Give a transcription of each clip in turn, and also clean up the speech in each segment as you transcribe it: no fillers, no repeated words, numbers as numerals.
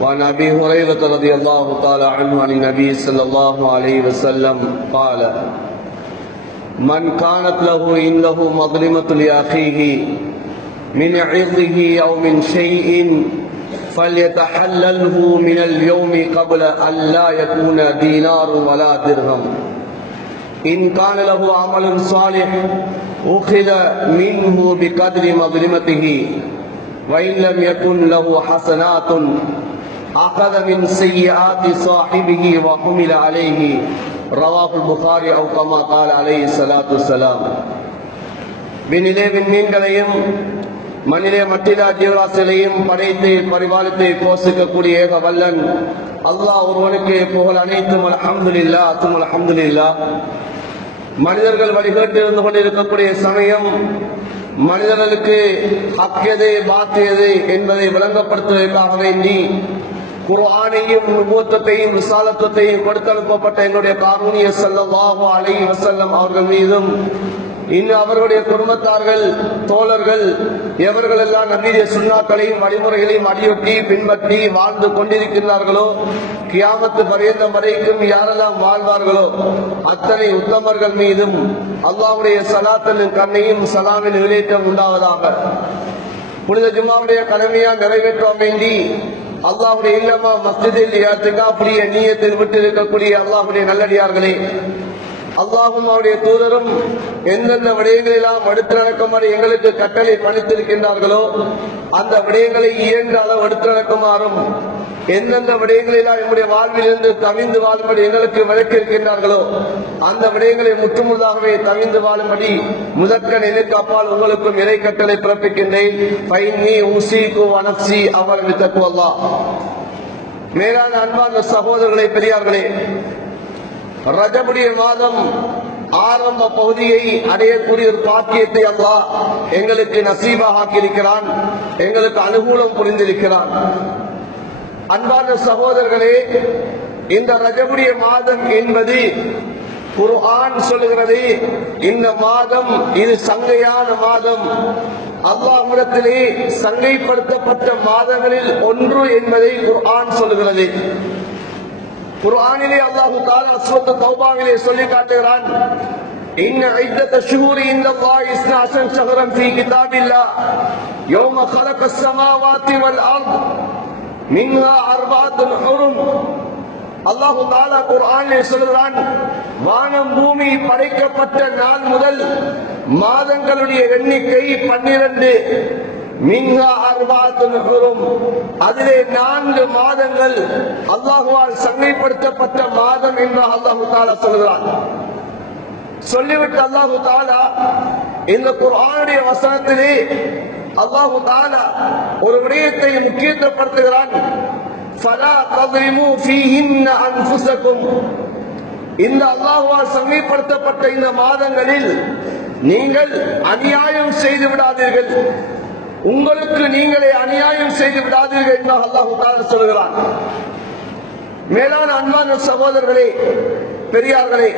وعن أبي هريرة رضي الله تعالى عنه عن النبي صلى الله عليه وسلم قال: من كانت له عنده مظلمة لأخيه من عرضه أو من شيء فليتحلله من اليوم قبل أن لا يكون دينار ولا درهم. إن كان له عمل صالح أخذ منه بقدر مظلمته، وإن لم يكن له حسنات أخذ من سيئات صاحبه وحمل عليه. رواه البخاري أو كما قال عليه الصلاة والسلام. விண்ணிலே விண்மீன்களையும் மண்ணிலே மட்டிலா ஜீவராசிகளையும் படைத்து பரிபாலித்து போஷிக்கக்கூடிய ஏக வல்லன் அல்லாஹ் ஒருவனுக்கு புகழ் அனைத்தும் அல்ஹம்துலில்லாஹ் அத்தும் அல்ஹம்துலில்லாஹ். மனிதர்கள் வழிகேட்டு இருந்து கொண்டிருக்கக்கூடிய சமயம் மனிதர்களுக்கு ஹக் எது பாத்தில் எது என்பதை விளங்கப்படுத்துவதற்காக வேண்டி குர்ஆனையும் நுபுவத்தையும் ரிசாலத்தையும் கொடுத்து அனுப்பப்பட்ட எங்களுடைய காரூணிய ஸல்லல்லாஹு அலைஹி வஸல்லம் அவர்கள் மீதும் இன்னும் அவர்களுடைய குடும்பத்தார்கள் தோழர்கள் எவர்கள் எல்லாம் நபியுடைய சுன்னாக்களையும் வழிமுறைகளையும் அடியொட்டி பின்பற்றி வாழ்ந்து கொண்டிருக்கிறார்களோ கியாமத்து பரியந்தம் வரைக்கும் யாரெல்லாம் வாழ்வார்களோ அத்தனை உத்தமர்கள் மீதும் அல்லாஹ்வுடைய ஸலாத்தின் கண்ணையும் சலாமின் விளைச்சம் உண்டாவதாக. புனித ஜும்மாவுடைய கடமையா நிறைவேற்ற வேண்டி அல்லாஹ்வுடைய இல்லமா மஸ்ஜிதில் இஅ்திகாஃபுடைய நியத்தில் விட்டு இருக்கக்கூடிய அல்லாஹ்வுடைய நல்லடியார்களே, அல்லாஹும் அவருடைய தூதரும் எந்தெந்த விடயங்களெல்லாம் எடுத்து நடக்குமாறு எங்களுக்கு கட்டளை பணித்திருக்கின்றார்களோ அந்த விடயங்களை இயன்ற அளவு எடுத்து நடக்குமாறும், எந்தெந்த விடயங்களெல்லாம் என்னுடைய வாழ்விலிருந்து தவிந்து வாழும்படி எங்களுக்கு விளக்கியிருக்கின்றார்களோ அந்த விடயங்களை முற்றுமுழுதாகவே தவிந்து வாழும்படி முதற்கன் எனக்கு அப்பால் உங்களுக்கும் இறை கட்டளை பிறப்பிக்கின்றேன். மேலான அன்பான சகோதரர்களே, பெரியார்களே, ரஜபுடைய மாதம் ஆரம்ப பகுதியை அடையக்கூடிய ஒரு பாக்கியத்தை அல்லாஹ் எங்களுக்கு நசீபாக ஆக்கியிருக்கிறான், எங்களுக்கு அனுகூலம் புரிந்திருக்கிறான். அன்பான சகோதரர்களே, இந்த ரஜபுடைய மாதம் என்பது குர்ஆன் சொல்லுகிறது, இந்த மாதம் இது சங்கையான மாதம், அல்லாஹ்விடத்திலே சங்கைப்படுத்தப்பட்ட மாதங்களில் ஒன்று என்பதை குர்ஆன் சொல்லுகிறது. குர்ஆனிலே அல்லாஹ் தஆலா சூரத் தௌபாவிலே சொல்லி காட்டுகிறான், இன்ன இத்தத ஷுஹூரி இன்தல்லாஹி 12 ஷஹரன் ஃபீ கிதாபில்லாஹ் யௌம خلقஸ் ஸமாவாதி வல் அர்த் மின்ஹா அர்பஅத்துன் ஹுரும். அல்லாஹ் தஆலா குர்ஆனிலே சொல்கிறான், வானம் பூமி படைக்கப்பட்ட நாள் முதல் மாதங்களுடைய எண்ணிக்கை 12. மின்ஹா அர்பஅத்துன் ஹுரும், அதிலே 4 மாதங்கள் அல்லாஹ்வால் சங்கைப்படுத்தப்பட்ட மாதம் என்று அல்லாஹ் தஆலா சொல்கிறான். சொல்லிவிட்டு அல்லாஹ் தஆலா இந்த குர்ஆனுடைய வசனத்திலே அல்லாஹ் தஆலா ஒரு விடயத்தை முக்கியத்துவப்படுத்துகிறான். ஃபலா தظلموا فيهن انفسكم. இந்த அல்லாஹ்வால் சங்கைப்படுத்தப்பட்ட இந்த மாதங்களில் நீங்கள் அநியாயம் செய்து விடாதீர்கள், உங்களுக்கு நீங்களே அநியாயம் செய்து விடாதீர்கள் என்று அல்லாஹ் தஆலா சொல்கிறான். மேலான அன்பான சகோதரர்களே, பெரியார்களே,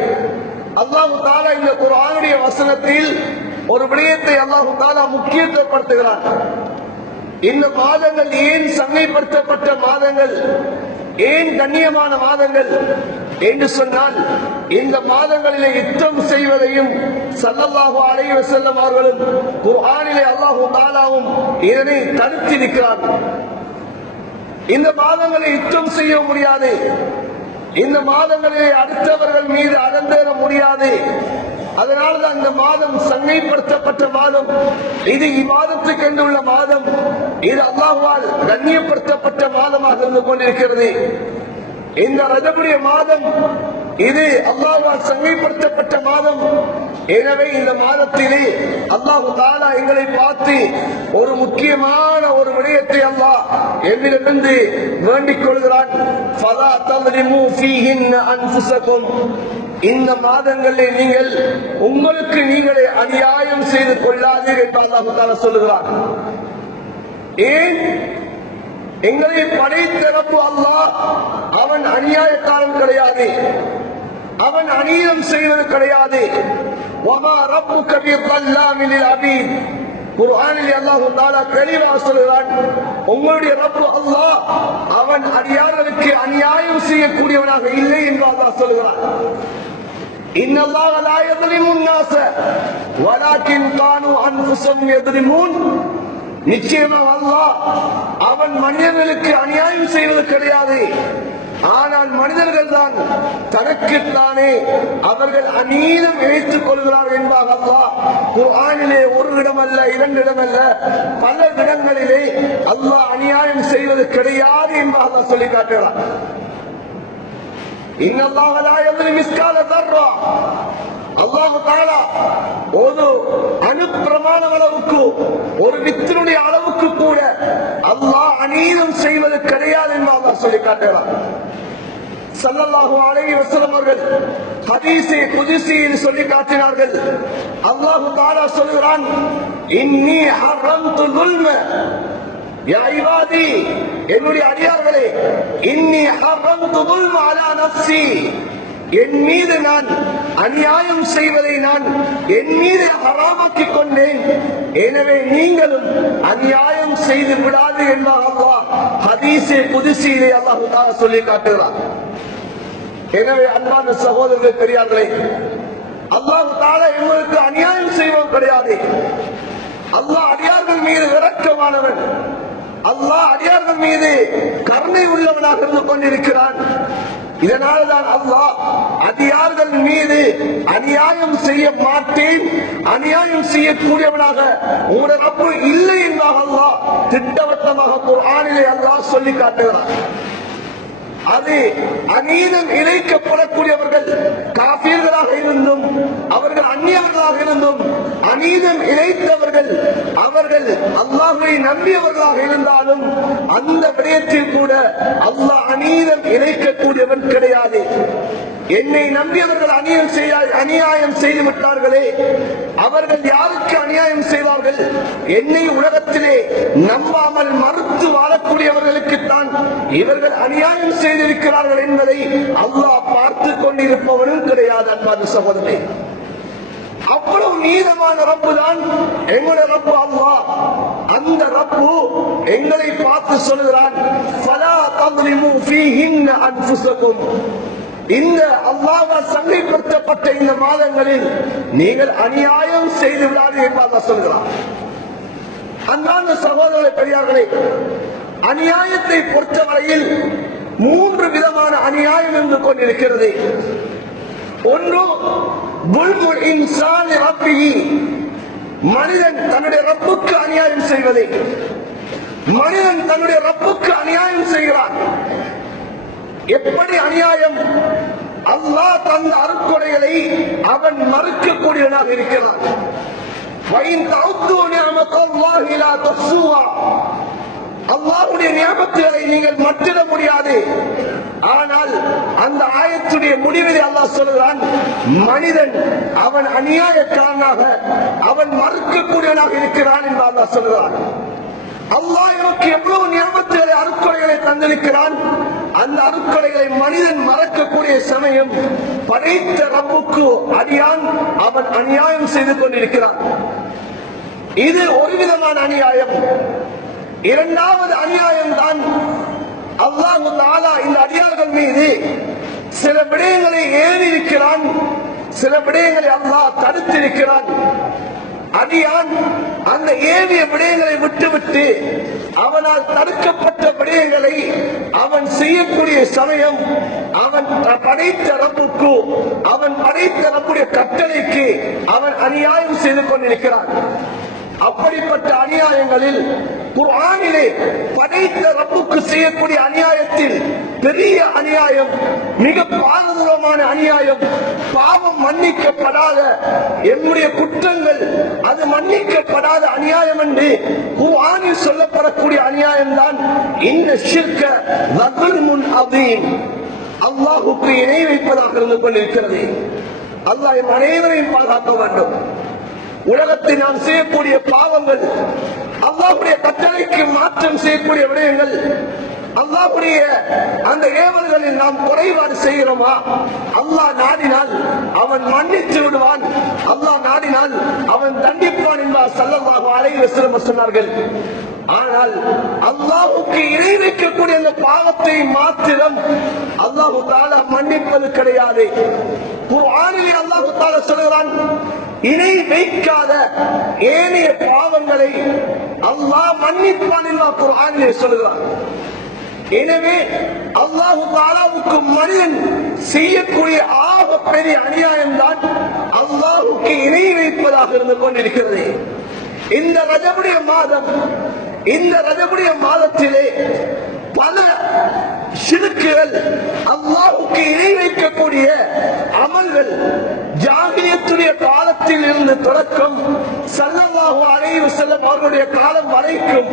அல்லாஹ் தஆலா இந்த குர்ஆனுடைய வசனத்தில் ஒரு விடயத்தை அல்லாஹ் தஆலா முக்கியத்துவப்படுத்துகிறான். இந்த மாதங்கள் ஏன் சங்கைப்படுத்தப்பட்ட மாதங்கள், ஏன் கண்ணியமான மாதங்கள் என்று சொன்னால், இந்த மாதங்களிலே யுத்தம் செய்வதையும் ஸல்லல்லாஹு அலைஹி வஸல்லம் அவர்களும் குர்ஆனிலே அல்லாஹ் தஆலாவும் இதனை தடுத்திருக்கிறார்கள். இந்த மாதங்களை யுத்தம் செய்ய முடியாது, இந்த மாதங்களிலே அடுத்தவர்கள் மீது அகந்தேற முடியாது. அதனால்தான் இந்த மாதம் சங்கைப்படுத்தப்பட்ட மாதம், இது இபாதத்துக்கு என்றுள்ள மாதம், இது அல்லாஹ்வால் கண்ணியப்படுத்தப்பட்ட மாதமாக இருந்து கொண்டிருக்கிறது. இந்த ரஜபுடைய மாதம் இது அல்லாஹ்வால் சங்கைப்படுத்தப்பட்ட மாதம். எனவே இந்த மாதத்திலே அல்லாஹ் தஆலா எங்களை பார்த்து ஒரு முக்கியமான ஒரு விடயத்தை அல்லாஹ் எம்மிடமிருந்து வேண்டிக் கொள்கிறான். ஃபலா தظلموا فيهن انفسكم. இந்த மாதங்களில் நீங்கள் உங்களுக்கு நீங்களே அநியாயம் செய்து கொள்ளாதீர்கள் என்று அல்லாஹ் தஆலா சொல்லுகிறான். ஏன்? எங்களை படைத்த ரப்பு அல்லாஹ் அவன் அநியாயக்காரன் கிடையாது, அவன் அநீதம் செய்வது கிடையாது. வமா ரப்புக பிظல்லாமில் அபீத். குர்ஆனில் அல்லாஹ் தஆலா தெளிவாக சொல்கிறான், உங்களுடைய ரப்பு அல்லாஹ் அவன் அடியார்களுக்கு அநியாயம் செய்யக்கூடியவனாக இல்லை என்று அல்லாஹ் சொல்கிறான். இன்னல்லாஹ லா யظلمுன் நாஸ வலாக்கின் கானூ அன்ஃபுஸஹும் யظلمூன். நிச்சயமாக அல்லாஹ் அவன் மனிதர்களுக்கு அநியாயம் செய்வது கிடையாது, ஆனால் மனிதர்கள் தான் தனக்குத்தானே அவர்கள் அநீதம் இழைத்துக் கொள்கிறார்கள் என்பதாக அல்லாஹ் குர்ஆனிலே ஒரு இடமல்ல, இரண்டு இடமல்ல, பல இடங்களிலே அல்லாஹ் அநியாயம் செய்வது கிடையாது என்பதாக அல்லாஹ் சொல்லி காட்டுகிறார். இன்னல்லாஹ லா யظلم மிஸ்கால தர்ரா. அல்லாஹ் தஆலா ஒரு அணுப்பிரமாண அளவுக்கு, ஒரு வித்தினுடைய அளவுக்கு கூட அல்லாஹ் அநீதம் செய்வது கிடையாது என்று அல்லாஹ் சொல்லி காட்டுகிறார். ஸல்லல்லாஹு அலைஹி வஸல்லம் அவர்கள் ஹதீஸே குத்ஸியில் சொல்லி காட்டினார்கள். அல்லாஹ் தஆலா சொல்கிறான், இன்னி ஹரம்து ظுல்ம யா இபாதி, என்னுடைய அடியார்களே, இன்னி ஹரம்து ظுல்ம அலா நஃப்ஸி, என் மீது நான் அநியாயம் செய்வதை நான் என் மீது ஹராமாக்கிக் கொண்டேன், எனவே நீங்களும் அநியாயம் செய்து விடாது என்பதாக அல்லாஹ் ஹதீஸே குத்ஸியிலே அல்லாஹ் தஆலா சொல்லி காட்டுகிறார். எனவே அன்பான சகோதரர்களே, பெரியார்களே, அல்லாஹ் தஆலா எங்களுக்கு அநியாயம் செய்வது கிடையாது. அல்லாஹ் அடியார்கள் மீது இரக்கமானவன், அல்லாஹ் அடியார்கள் மீது கருணை உள்ளவனாக இருந்து கொண்டிருக்கிறான். இதனால்தான் அல்லாஹ் அடியார்கள் மீது அநியாயம் செய்ய மாட்டேன், அநியாயம் செய்யக்கூடியவனாக உங்களுடைய ரப்பு இல்லை என்பதாக அல்லாஹ் திட்டவட்டமாக குர்ஆனிலே அல்லாஹ் சொல்லி காட்டுகிறார். அது அநீதம் இழைக்கப்படக்கூடியவர்கள் காஃபிர்களாக இருந்தும், அவர்கள் அந்நியவர்களாக இருந்தும், அநீதம் இழைத்தவர்கள் அவர்கள் அல்லாஹ்வை நம்பியவர்களாக இருந்தாலும் அந்த விடயத்தில் கூட அல்லாஹ் அநீதம் இழைக்கக்கூடியவன் கிடையாது. என்னை நம்பியவர்கள் அநியாயம் செய்து விட்டார்களே, அவர்கள் யாருக்கு அநியாயம் செய்வார்கள்? என்னை உலகத்திலே நம்பாமல் மறுத்து வாழக்கூடியவர்களுக்குத்தான் இவர்கள் அநியாயம் செய்திருக்கிறார்கள் என்பதை அல்லாஹ் பார்த்து கொண்டிருப்பவனும் கிடையாது. அன்பான சகோதரனே, அவ்வளவு நீதமான ரப்பு தான் எங்களுடைய ரப்பு அல்லாஹ். அந்த ரப்பு எங்களை பார்த்து சொல்கிறான், ஃபலா தظلموا فيهن انفسكم. இந்த அல்லாஹ்வால் சங்கைப்படுத்தப்பட்ட இந்த மாதங்களில் நீங்கள் அநியாயம் செய்து விடாதீர்கள் என்று அல்லாஹ் சொல்கிறான். அன்பான சகோதரர்களே, பெரியார்களே, அநியாயத்தை பொறுத்தவரையில் மூன்று விதமான அநியாயம் இருந்து கொண்டிருக்கிறது. ஒன்று புல்முல் இன்சான் ரப்பிஹி, மனிதன் தன்னுடைய ரப்புக்கு அநியாயம் செய்வது. மனிதன் தன்னுடைய ரப்புக்கு அநியாயம் செய்கிறான். எப்படி அநியாயம்? அல்லாஹ் தந்த அருட்கொடைகளை அவன் மறுக்கக்கூடியவனாக இருக்கிறான். அல்லாஹ்வுடைய நியமத்துகளை நீங்கள் மற்றிட முடியாது. ஆனால் அந்த ஆயத்துடைய முடிவில் அல்லாஹ் சொல்கிறான், மனிதன் அவன் அநியாயக்காரனாக அவன் மறுக்கக்கூடியவனாக இருக்கிறான் என்று அல்லாஹ் சொல்கிறான். அல்லாஹ் எனக்கு எவ்வளவு நியமத்துகளை அருட்கொடைகளை தந்திருக்கிறான். அந்த அருட்கொடைகளை மனிதன் மறக்கக்கூடிய சமயம் படைத்த ரப்புக்கு அடியான் அவன் அநியாயம் செய்து கொண்டிருக்கிறான். இது ஒரு விதமான அநியாயம். இரண்டாவது அநியாயம் தான் அல்லாஹ் தஆலா இந்த அடியார்கள் மீது சில விடயங்களை ஏறியிருக்கிறான், சில விடயங்களை அல்லாஹ் தடுத்திருக்கிறான். அடியான் அந்த ஏவிய விடயங்களை விட்டுவிட்டு அவனால் தடுக்கப்பட்ட விடயங்களை அவன் செய்யக்கூடிய சமயம் அவன் படைத்த ரப்புக்கு, அவன் படைத்த ரப்புடைய கட்டளைக்கு அவன் அநியாயம் செய்து கொண்டிருக்கிறான். அப்படிப்பட்ட அநியாயங்களில் குர்ஆனிலே படைத்த ரப்புக்கு செய்யக்கூடிய அநியாயத்தில் பெரிய அநியாயம், மிக பாரதூரமான அநியாயம், பாவம் மன்னிக்கப்படாத என்னுடைய குற்றங்கள் அது மன்னிக்கப்படாத அநியாயம் என்று குர்ஆனில் சொல்லப்படக்கூடிய அநியாயம் தான் இந்த ஷிர்க லظுல்முன் அதீம், அல்லாஹ்வுக்கு இணை வைப்பதாக இருந்து கொண்டிருக்கிறது. அல்லாஹ் எம் அனைவரையும் பாதுகாக்க வேண்டும். உலகத்தில் நாம் செய்யக்கூடிய பாவங்கள், அல்லாஹ்வுடைய கட்டளைக்கு மாற்றம் செய்யக்கூடிய விடயங்கள், அல்லாஹ்வுடைய அந்த ஏவல்களில் நாம் குறைபாடு செய்கிறோமா? அல்லாஹ் நாடினால் அவன் மன்னித்து விடுவான், அல்லாஹ் நாடினால் அவன் தண்டிப்பான் என்பார் ஸல்லல்லாஹு அலைஹி வஸல்லம் சொன்னார்கள். ஆனால் அல்லாஹ்வுக்கு இணை வைக்கக்கூடிய அந்த பாவத்தை மாத்திரம் அல்லாஹ் தஆலா மன்னிப்பது கிடையாது. குர்ஆனில் அல்லாஹ் தஆலா சொல்கிறான், இணை வைக்காத ஏனைய பாவங்களை அல்லாஹ் மன்னிப்பான் என்று குர்ஆனிலே சொல்கிறான். எனவே அல்லாஹ் தஆலாவுக்கு மனிதன் செய்யக்கூடிய ஆக பெரிய அநியாயம் தான் அல்லாஹ்வுக்கு இணை வைப்பதாக இருந்து கொண்டிருக்கிறது. இந்த ரஜபுடைய மாதம், இந்த ரஜபுடைய மாதத்திலே பல ஷிர்க்குகள், அல்லாஹ்வுக்கு இணை வைக்கக்கூடிய அமல்கள் ஜாஹிலியத்துடைய காலத்தில் இருந்து தொடக்கம் ஸல்லல்லாஹு அலைஹி வஸல்லம் அவர்களுடைய காலம் வரைக்கும்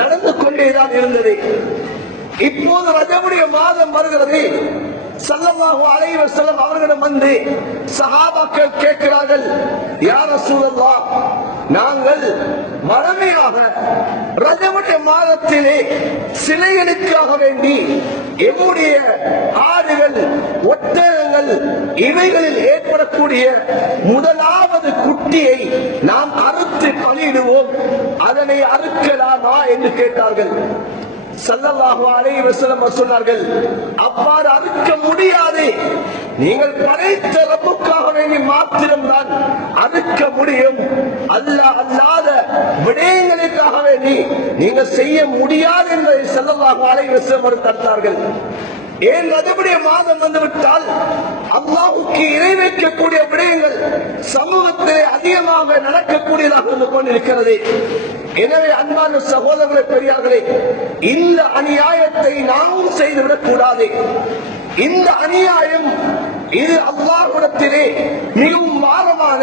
நடந்து கொண்டேதான் இருந்தது. இப்போது ரஜபுடைய மாதம் வருகிறது. ஸல்லல்லாஹு அலைஹி வஸல்லம் அவர்களிடம் வந்து சஹாபாக்கள் கேட்கிறார்கள், யா ரசூலல்லாஹ், நாங்கள் வழமையாக ரஜபுடைய மாதத்திலே சிலைகளுக்காக வேண்டி எம்முடைய ஆடுகள், ஒட்டகங்கள் இவைகளில் ஏற்படக்கூடிய முதலாவது குட்டியை நாம் அறுத்து பலியிடுவோம், அதனை அறுக்கலாமா என்று கேட்டார்கள். ஸல்லல்லாஹு அலைஹி வஸல்லம் சொன்னார்கள், அவ்வாறு அறுக்க முடியாது. நீங்கள் படைத்த ரப்புக்காக வேண்டி மாத்திரம்தான் அறுக்க முடியும். அல்லாஹ் அல்லாத விடயங்களுக்காக வேண்டி நீங்கள் செய்ய முடியாது என்பதை ஸல்லல்லாஹு அலைஹி வஸல்லம் தடுத்தார்கள். ஏன் ரஜபுடைய மாதம் வந்துவிட்டால் அல்லாஹ்வுக்கு இணை வைக்கக்கூடிய விடயங்கள் சமூகத்திலே அதிகமாக நடக்கக்கூடியதாக இருந்து கொண்டிருக்கிறது. எனவே அன்பான சகோதரர்களே, பெரியார்களே, இந்த அநியாயத்தை நாமும் செய்துவிடக் கூடாது. இந்த அநியாயம் இது அல்லாஹ்விடத்திலே மிகவும் மாறமான,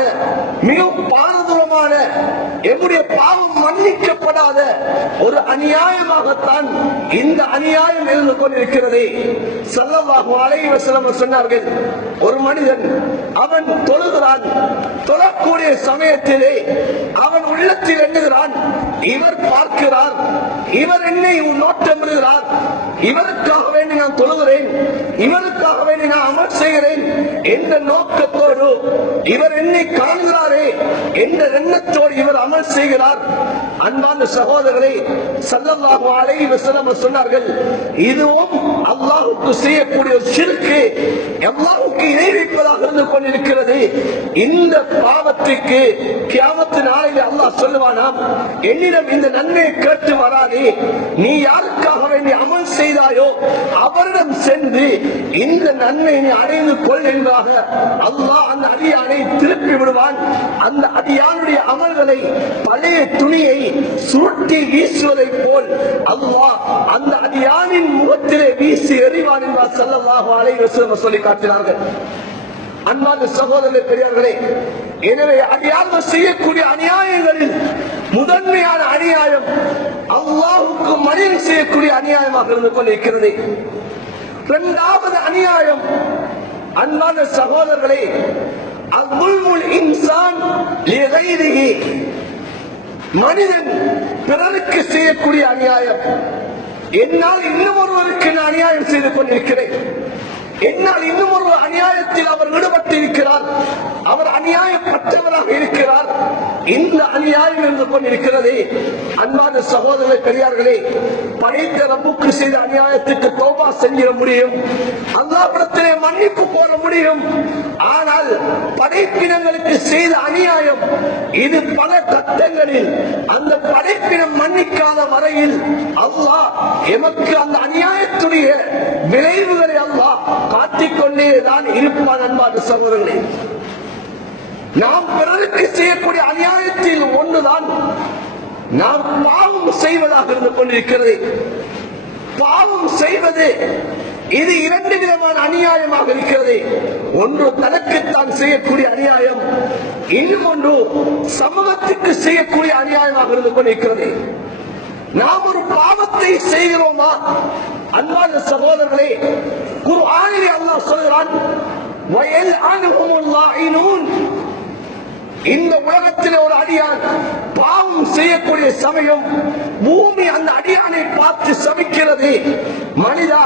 மிகவும் பாரதூரமான, எம்முடைய பாவம் மன்னிக்கப்படாத ஒரு அநியாயமாகத்தான் இந்த அநியாயம் இருந்து கொண்டிருக்கிறது. ஸல்லல்லாஹு அலைஹி வஸல்லம் சொன்னார்கள், ஒரு மனிதன் அவன் தொழுகிறான், தொழக்கூடிய சமயத்திலே அவன் உள்ளத்தில் எண்ணுகிறான், இவர் பார்க்கிறார், இவர் என்னை நோட்டமிடுகிறார், இவருக்காக வேண்டி நான் தொழுகிறேன், இவருக்காக வேண்டி நான் அமல் செய்கிறேன் என்ற நோக்கத்தோடு, இவர் என்னை காண்கிறாரே என்ற எண்ணத்தோடு இவர் அமல் செய்கிறார். அன்பான சகோதரர்களே, ஸல்லல்லாஹு அலைஹி வஸல்லம் சொன்னார்கள், இதுவும் அல்லாஹ்வுக்கு செய்யக்கூடிய ஒரு ஷிர்க், அல்லாஹ்வுக்கு இணை வைப்பதாக இருந்து கொண்டிருக்கிறது. இந்த பாவத்துக்கு கியாமத் நாளில் அல்லாஹ் சொல்லுவானாம், என்னிடம் இந்த நன்மையை கேட்டு வராதே, நீ யாருக்காக வேண்டி அமல் செய்தாயோ அவரிடம் சென்று இந்த நன்மையை நீ அடைந்து கொள் என்றாக அல்லாஹ் அந்த அடியானை திருப்பி விடுவான். அந்த அடியானுடைய அமல்களை பழைய துணியை சுருட்டி வீசுவதை போல் அல்லாஹ் அந்த அடியானின் முகத்திலே வீசி எறிவான் என்றார் ஸல்லல்லாஹு அலைஹி வஸல்லம் சொல்லி காட்டினார்கள். அன்பான சகோதரர்களே, பெரியார்களே, எனவே அடியார்கள் செய்யக்கூடிய அநியாயங்களில் முதன்மையான அநியாயம் அல்லாஹ்வுக்கு மனிதன் செய்யக்கூடிய அநியாயமாக இருந்து கொண்டிருக்கிறது. இரண்டாவது அநியாயம், அன்பான சகோதரர்களே, அல்முல் இன்சான் லிகைரிஹி, மனிதன் பிறருக்கு செய்யக்கூடிய அநியாயம். என்னால் இன்னும் ஒருவருக்கு நான் அநியாயம் செய்து கொண்டிருக்கிறேன், என்னால் இன்னும் ஒரு அநியாயத்தில் அவர் ஈடுபட்டு இருக்கிறார், அவர் அநியாயப்பட்டவராக இருக்கிறார், இந்த அநியாயம் இருந்து கொண்டிருக்கிறது. அன்பான சகோதரர்களே, பெரியார்களே, படைத்த ரப்புக்கு செய்த அநியாயத்துக்கு தௌபா செஞ்சிட முடியும், அல்லாஹ்விடத்திலே மன்னிப்பு கோர முடியும். ஆனால் படைப்பினங்களுக்கு செய்த அநியாயம் இது பல கட்டங்களில் அந்த படைப்பினம் மன்னிக்காத வரையில் அல்லாஹ் எமக்கு அந்த அநியாயத்துடைய விளைவுகளை அல்லாஹ் காட்டிக்கொண்டேதான் இருப்பான். அன்பான சகோதரர்களே, நாம் பிறருக்கு செய்யக்கூடிய அநியாயத்தில் ஒன்றுதான் நாம் பாவம் செய்வதாக இருந்து கொண்டிருக்கிறது. பாவம் செய்வது இது இரண்டு விதமான அநியாயமாக இருக்கிறது. ஒன்று தனக்குத்தான் செய்யக்கூடிய அநியாயம், இன்னொன்று சமூகத்துக்கு செய்யக்கூடிய அநியாயமாக இருந்து கொண்டிருக்கிறது. நாம் ஒரு பாவத்தை செய்கிறோமா? அன்பான சகோதரர்களே, குர்ஆனிலே அல்லாஹ் சொல்கிறான், இந்த உலகத்தில் ஒரு அடியான் பாவம் செய்யக்கூடிய சமயம் பூமி அந்த அடியானை பார்த்து சபிக்கிறது. இருக்கிறது. மனிதா,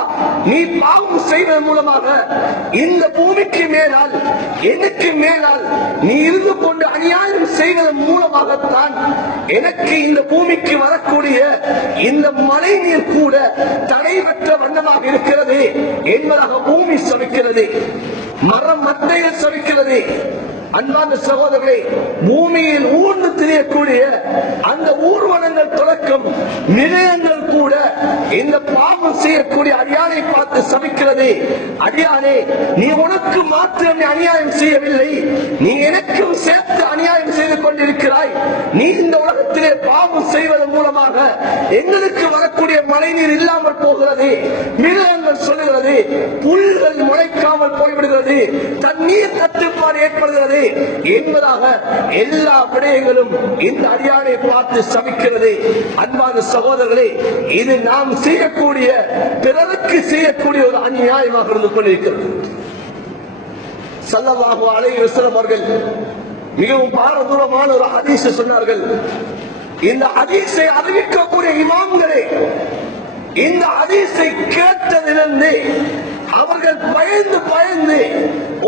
நீ பாவம் செய்வதன் மூலமாக இந்த பூமிக்கு மேலால் எனக்கு மேலால் நீ இருந்து கொண்டு அநியாயம் செய்வதன் மூலமாகத்தான் எனக்கு இந்த பூமிக்கு வரக்கூடிய இந்த மழை நீர் கூட தடைவற்ற வண்ணமாக இருக்கிறது என்பதாக பூமி சொல்கிறது. மரம் மட்டையில் சொல்கிறது. அன்பான சகோதரர்களே, பூமியில் ஊர்ந்து திரியக்கூடிய அந்த ஊர்வலங்கள் தொடக்கம் நிலையங்கள் கூட இந்த பாவம் செய்யக்கூடிய அடியானை பார்த்து சபிக்கிறது. அடியானே, நீ உனக்கு மாத்திரம் அநியாயம் செய்யவில்லை, நீ எனக்கும் சேர்த்து அநியாயம் செய்து கொண்டிருக்கிறாய். நீ இந்த உலகத்திலே பாவம் செய்வதன் மூலமாக எங்களுக்கு வரக்கூடிய மழை நீர் இல்லாமல் போகிறது. மிருகங்கள் சொல்லுகிறது, புல்கள் முளைக்காமல் போய்விடுகிறது, தண்ணீர் தட்டுப்பாடு ஏற்படுகிறது என்பதாக எல்லா விடயங்களும் இந்த அடியானை பார்த்து சபிக்கிறது. அன்பான சகோதரர்களே, இது நாம் செய்யக்கூடிய பிறருக்கு செய்யக்கூடிய ஒரு அநியாயமாக இருந்து கொண்டிருக்கிறது. ஸல்லல்லாஹு அலைஹி வஸல்லம் அவர்கள் மிகவும் பாரதூரமான ஒரு ஹதீஸ் சொன்னார்கள். இந்த ஹதீஸை அறிவிக்கக்கூடிய இமாம்களே, இந்த ஹதீஸை கேட்டதிலிருந்து அவர்கள் பயந்து பயந்து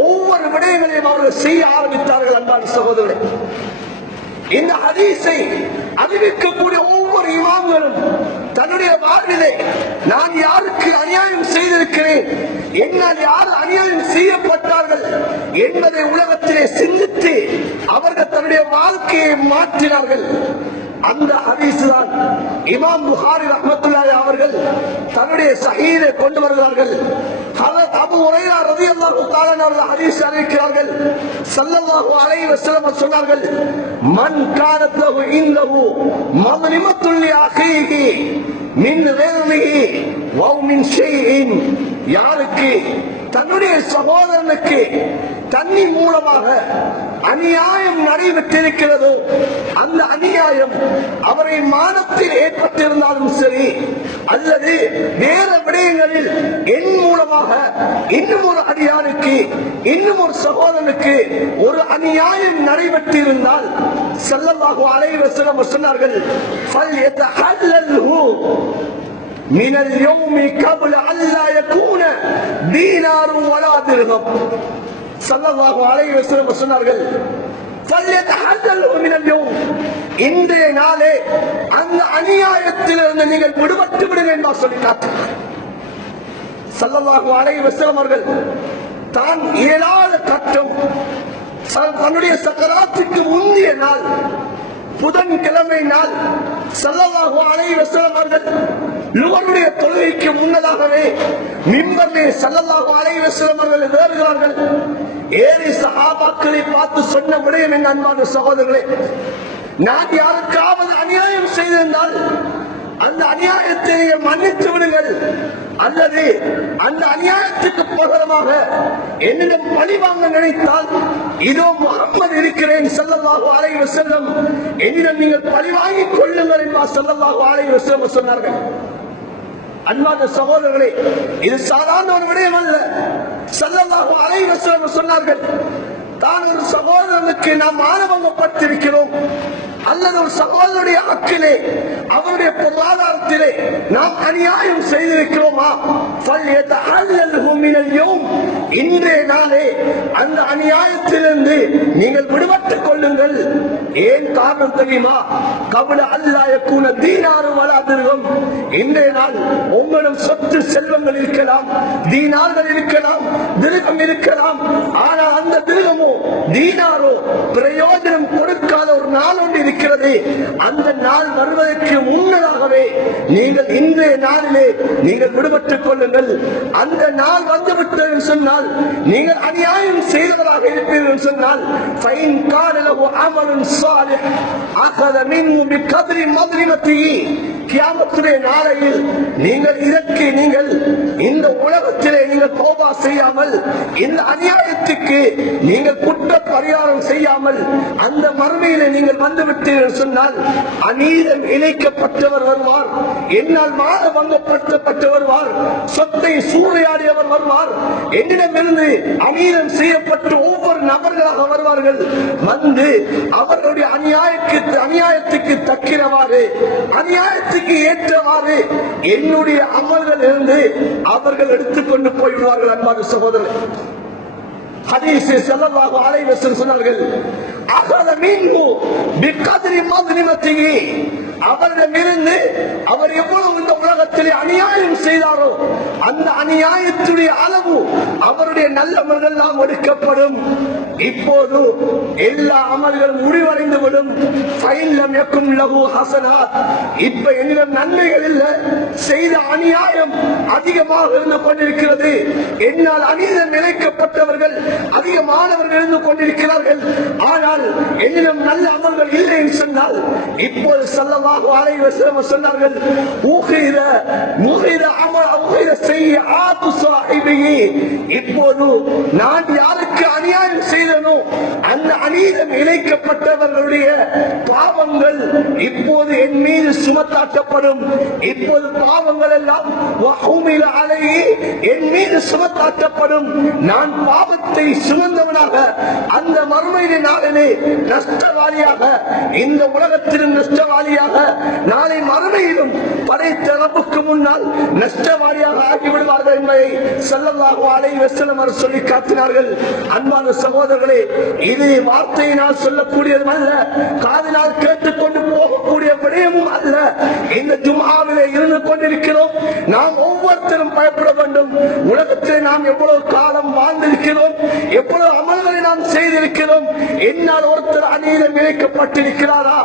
ஒவ்வொரு விடயங்களையும் அவர்கள் செய்ய ஆரம்பித்தார்கள். அன்பான சகோதரர்களே, இந்த ஹதீஸை அறிவிக்கக்கூடிய ஒவ்வொரு இமாம்களும் தன்னுடைய வாழ்விலே நான் யாருக்கு அநியாயம் செய்திருக்கிறேன், என்னால் யார் அநியாயம் செய்யப்பட்டார்கள் என்பதை உலகத்திலே சிந்தித்து அவர்கள் தன்னுடைய வாழ்க்கையை மாற்றினார்கள். அந்த ஹதீஸ் தான் இமாம் புகாரி ரஹ்மத்துல்லாஹி அவர்கள் தன்னுடைய ஸஹீஹிலே கொண்டு வருகிறார்கள். ஹஜ்ரத் அபூ ஹுரைரா রাদিয়াল্লাহு தஆலா அவர்கள் ஹதீஸ் அறிவிக்கிறார்கள். ஸல்லல்லாஹு அலைஹி வஸல்லம் சொன்னார்கள், மன் கானத் லஹு இன்னஹு மظلمத்துல் லிஅഖீஹி மின் ரிஸ்கிஹி வ மின் ஷைஇன், யாருக்கு தன்னுடைய சகோதரனுக்கு தண்ணி மூலமாக அநியாயம் நடைபெற்றிருக்கிறதோ, அந்த அநியாயம் அவரை மானத்தில் ஏற்பட்டிருந்தாலும் சரி, அல்லது வேற விடயங்களில் என் மூலமாக இன்னும் ஒரு அடியானுக்கு இன்னும் ஒரு சகோதரனுக்கு ஒரு அநியாயம் நடைபெற்றிருந்தால் ஸல்லல்லாஹு அலைஹி வஸல்லம் சொன்னார்கள், ஃபல்யதஹல்லல்ஹு மினல் யௌமி கப்ல அல்லா யகூன தீனாரு வலா திர்ஹம். ஸல்லல்லாஹு அலைஹி வஸல்லம் சொன்னார்கள், ஃபல்யதஹல்லல்ஹு மினல் யௌம், இன்றைய நாளே அந்த அநியாயத்திலிருந்து நீங்கள் விடுபட்டு விடுங்கள் என்று சொல்லினார். ஸல்லல்லாஹு அலைஹி வஸல்லம் அவர்கள் தான் இயலாத கட்டம் தன்னுடைய சக்கராத்துக்கு முந்திய நாள் புதன்கிழமை நாள் ஸல்லல்லாஹு அலைஹி வஸல்லம் அவர்கள் லுஹருடைய தொழுகைக்கு முன்னதாகவே மிம்பரிலே ஸல்லல்லாஹு அலைஹி வஸல்லம் அவர்கள் ஏறுகிறார்கள். ஏறி சஹாபாக்களை பார்த்து சொன்ன விடயம் என்ன அன்பான சகோதரர்களே, நான் யாருக்காவது அநியாயம் செய்திருந்தால் அந்த அநியாயத்தை மன்னித்து விடுங்கள், அல்லது அந்த அநியாயத்துக்கு பகரமாக என்னிடம் பழி வாங்க நினைத்தால் இதோ முஹம்மது இருக்கிறேன் ஸல்லல்லாஹு அலைஹி வஸல்லம், என்னிடம் நீங்கள் பழி வாங்கிக் கொள்ளுங்கள் என்று ஸல்லல்லாஹு அலைஹி வஸல்லம் சொன்னார்கள். அன்பான சகோதரர்களே, இது சாதாரண ஒரு விடயம் அல்ல. ஸல்லல்லாஹு அலைஹி வஸல்லம் சொன்னார்கள், தான் ஒரு சகோதரனுக்கு நாம் ஆணவங்கப்பட்டிருக்கிறோம், அல்லது ஒரு சகோதரனுடைய ஹக்கிலே அவருடைய பொருளாதாரத்திலே நாம் அநியாயம் செய்திருக்கிறோமா, ஃபல்யதஹல்லல்ஹு மினல் யௌம், இன்றைய நாளே அந்த அநியாயத்திலிருந்து நீங்கள் விடுபட்டுக் கொள்ளுங்கள். ஏன் காரணம் தெரியுமா, கப்ல அல்லா யகூன தீனாரு வலா திர்ஹம், இன்றைய நாள் உங்களிடம் சொத்து செல்வங்கள் இருக்கலாம், தீனார்கள் இருக்கலாம், திர்ஹம் இருக்கலாம், ஆனால் அந்த திர்ஹமோ தீனாரோ பிரயோஜனம் கொடுக்காத ஒரு நாள் ஒன்று இருக்கிறது. அந்த நாள் வருவதற்கு முன்னதாகவே நீங்கள் இன்றைய நாளிலே நீங்கள் விடுபட்டுக் கொள்ளுங்கள். அந்த நாள் வந்துவிட்டது சொன்னால் நீங்கள் அநியாயம் செய்தவராக இருப்பீர்கள் சொன்னால் ஃபைன் கான லஹு அமலுன் ஸாலிஹ் அகத மின்ஹு பிகத்ரி மظلمத்திஹி, கியாமத்துடைய நாளையில் நீங்கள் இதற்கு நீங்கள் இந்த உலகத்திலே நீங்கள் தௌபா செய்யாமல், இந்த அநியாயத்துக்கு நீங்கள் குற்ற பரிகாரம் செய்யாமல் அந்த மறுமையிலே நீங்கள் வந்துவிட்டு விட்டீர்கள் சொன்னால் அநீதம் இணைக்கப்பட்டவர் வருவார், என்னால் மான பங்கப்படுத்தப்பட்டு வருவார், சொத்தை சூறையாடியவர் வருவார், என்னிடமிருந்து அநீதம் செய்யப்பட்டு ஒவ்வொரு நபர்களாக வருவார்கள். வந்து அவர்களுடைய அநியாயத்துக்கு தக்கிறவாறு, அநியாயத்துக்கு ஏற்றவாறு என்னுடைய அமல்கள் இருந்து அவர்கள் எடுத்துக்கொண்டு போய்விடுவார்கள். அன்பான சகோதரர், ஹதீஸில் ஸல்லல்லாஹு அலைஹி வஸல்லம் சொன்னார்கள், அகத மின்ஹு பிகத்ரி மத்லிமத்திஹி, அவரிடமிருந்து அவர் எவ்வளவு இந்த உலகத்திலே அநியாயம் செய்தாரோ அந்த அநியாயத்துடைய அளவு அவருடைய நல்ல அமல்கள் எல்லாம் எடுக்கப்படும். இப்போது எல்லா அமல்களும் முடிவடைந்து விடும். இப்ப என்னிடம் நன்மைகள் இல்லை, செய்த அநியாயம் அதிகமாக இருந்து கொண்டிருக்கிறது. என்னால் அநீதம் இழைக்கப்பட்டவர்கள் அதிகமானவர்கள் இருந்து கொண்டிருக்கிறார்கள். ஆனால் என்னிடம் நல்ல அமல்கள் இல்லை என்று சொன்னால் இப்போது ஸல்லல்லாஹு அலைஹி வஸல்லம் சொன்னார்கள், இப்போது நான் யாருக்கு அநியாயம் செய்தனோ அந்த அநீதம் இழைக்கப்பட்டவர்களுடைய பாவங்கள் இப்போது என் மீது சுமத்தாட்டப்படும். இப்போது பாவங்கள் எல்லாம் என் மீது சுமத்தாட்டப்படும். நான் பாவத்தை சுமந்தவனாக அந்த மறுமையிலே நாளிலே நஷ்டவாளியாக, இந்த உலகத்திலும் நஷ்டவாளியாக, நாளை மறுமையிலும் படைத்த ரப்புக்கு முன்னால் நஷ்டவாளியாக ஆகிவிடுவார்கள் என்பதை ஸல்லல்லாஹு அலைஹி வஸல்லம் அவர்கள் சொல்லி காட்டினார்கள். அன்பான சகோதரர்களே, இது வார்த்தையினால் சொல்லக்கூடியதும் அல்ல, காதினால் கேட்டுக்கொண்டு போகக்கூடிய விடயமும் அல்ல. இந்த ஜும்ஆவிலே இருந்து கொண்டிருக்கிறோம். நாம் ஒவ்வொருத்தரும் பயப்பட வேண்டும். உலகத்தில் நாம் எவ்வளவு காலம் வாழ்ந்திருக்கிறோம், எவ்வளவு அமல்களை நாம் செய்திருக்கிறோம். என்னால் ஒருத்தர் அநீதம் இழைக்கப்பட்டிருக்கிறாரா?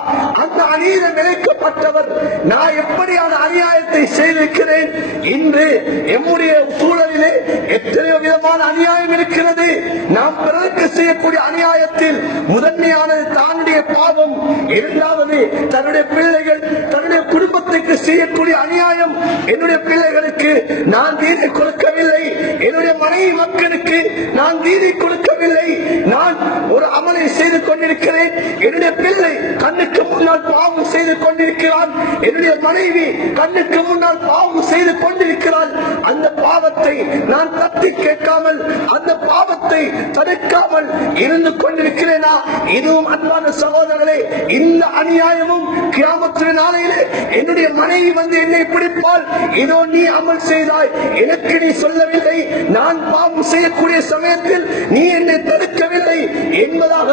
அந்த அநீதம் இழைக்கப்பட்டவர் நான் எப்படியான அநியாயத்தை செய்திருக்கிறேன்? இன்று எம்முடைய சூழலிலே எத்தனையோ விதமான அநியாயம் இருக்கிறது. நாம் பிறருக்கு செய்யக்கூடிய அநியாயத்தில் முதன்மையானது தன்னுடைய பாவம், இரண்டாவது தன்னுடைய பிள்ளைகள், தன்னுடைய குடும்பத்துக்கு செய்யக்கூடிய அநியாயம். என்னுடைய பிள்ளைகளுக்கு நான் தீனை கொடுக்கவில்லை, என்னுடைய மனைவி மக்களுக்கு நான் தீனை கொடுக்கவில்லை, நான் ஒரு அமலை செய்து கொண்டிருக்கிறேன், என்னுடைய பிள்ளை கண்ணுக்கு முன்னால் பாவம் செய்து கொண்டிருக்கிறான், என்னுடைய மனைவி கண்ணுக்கு முன்னால் பாவம் செய்து கொண்டிருக்கிறாள். அந்த பாவத்தை நான் தட்டி கேட்காமல், அந்த பாவத்தை தடுக்காமல் இருந்து கொண்டிருக்கிறேனா? இதுவும் அன்பான சகோதரர்களே, இந்த அநியாயமும் கியாமத்துடைய நாளையிலே என்னுடைய மனைவி வந்து என்னை பிடிப்பால், இதோ நீ அமல் செய்தாய், எனக்கு நீ சொல்லவில்லை, நான் பாவம் செய்யக்கூடிய சமயத்தில் நீ என்னை தடுக்கவில்லை என்பதாக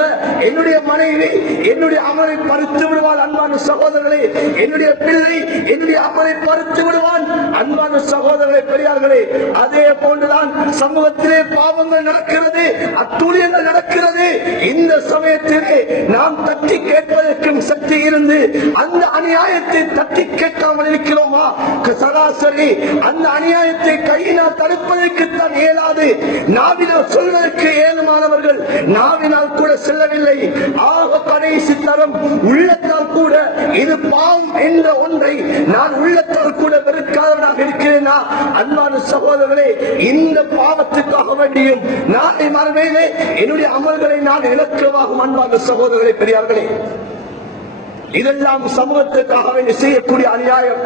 என்னுடைய மனைவி என்னுடைய அமலை பறித்து விடுவாள். அன்பான சகோதரர்களே, என்னுடைய பிள்ளை என்னுடைய அமலை பறித்து விடுவான். அன்பான சகோதரர்களே, பெரியார்களே, அதே போன்றுதான் சமூகத்திலே பாவங்கள் நடக்கிறது, அத்துழியங்கள் நடக்கிறது. இந்த சமயத்திலே நாம் தட்டி கேட்பதற்கும் சக்தி இருந்து அந்த அநியாயத்தை தட்டி கேட்காமல் இருக்கிறோமா? சராசரி அந்த அநியாயத்தை கையினால் தடுப்பதற்கு தான் இயலாது. நாவினால் சொல்வதற்கு ஏழுமானவர்கள் நாவினால் கூட செல்லவில்லை. ஆக கடைசி தரம் உள்ளத்தால் கூட இது பாவம் என்ற ஒன்றை நான் உள்ளத்தால் கூட வெறுக்காதவனாக இருக்கிறேனா? அன்பான சகோதரர்களே, இந்த பாவத்துக்காக வேண்டியும் நாளை மறுமையிலே என்னுடைய அமல்களை நான் இலக்கவாகும். அன்பான சகோதரர்களே, பெரியார்களே, இதெல்லாம் சமூகத்துக்காக வேண்டி செய்யக்கூடிய அநியாயம்,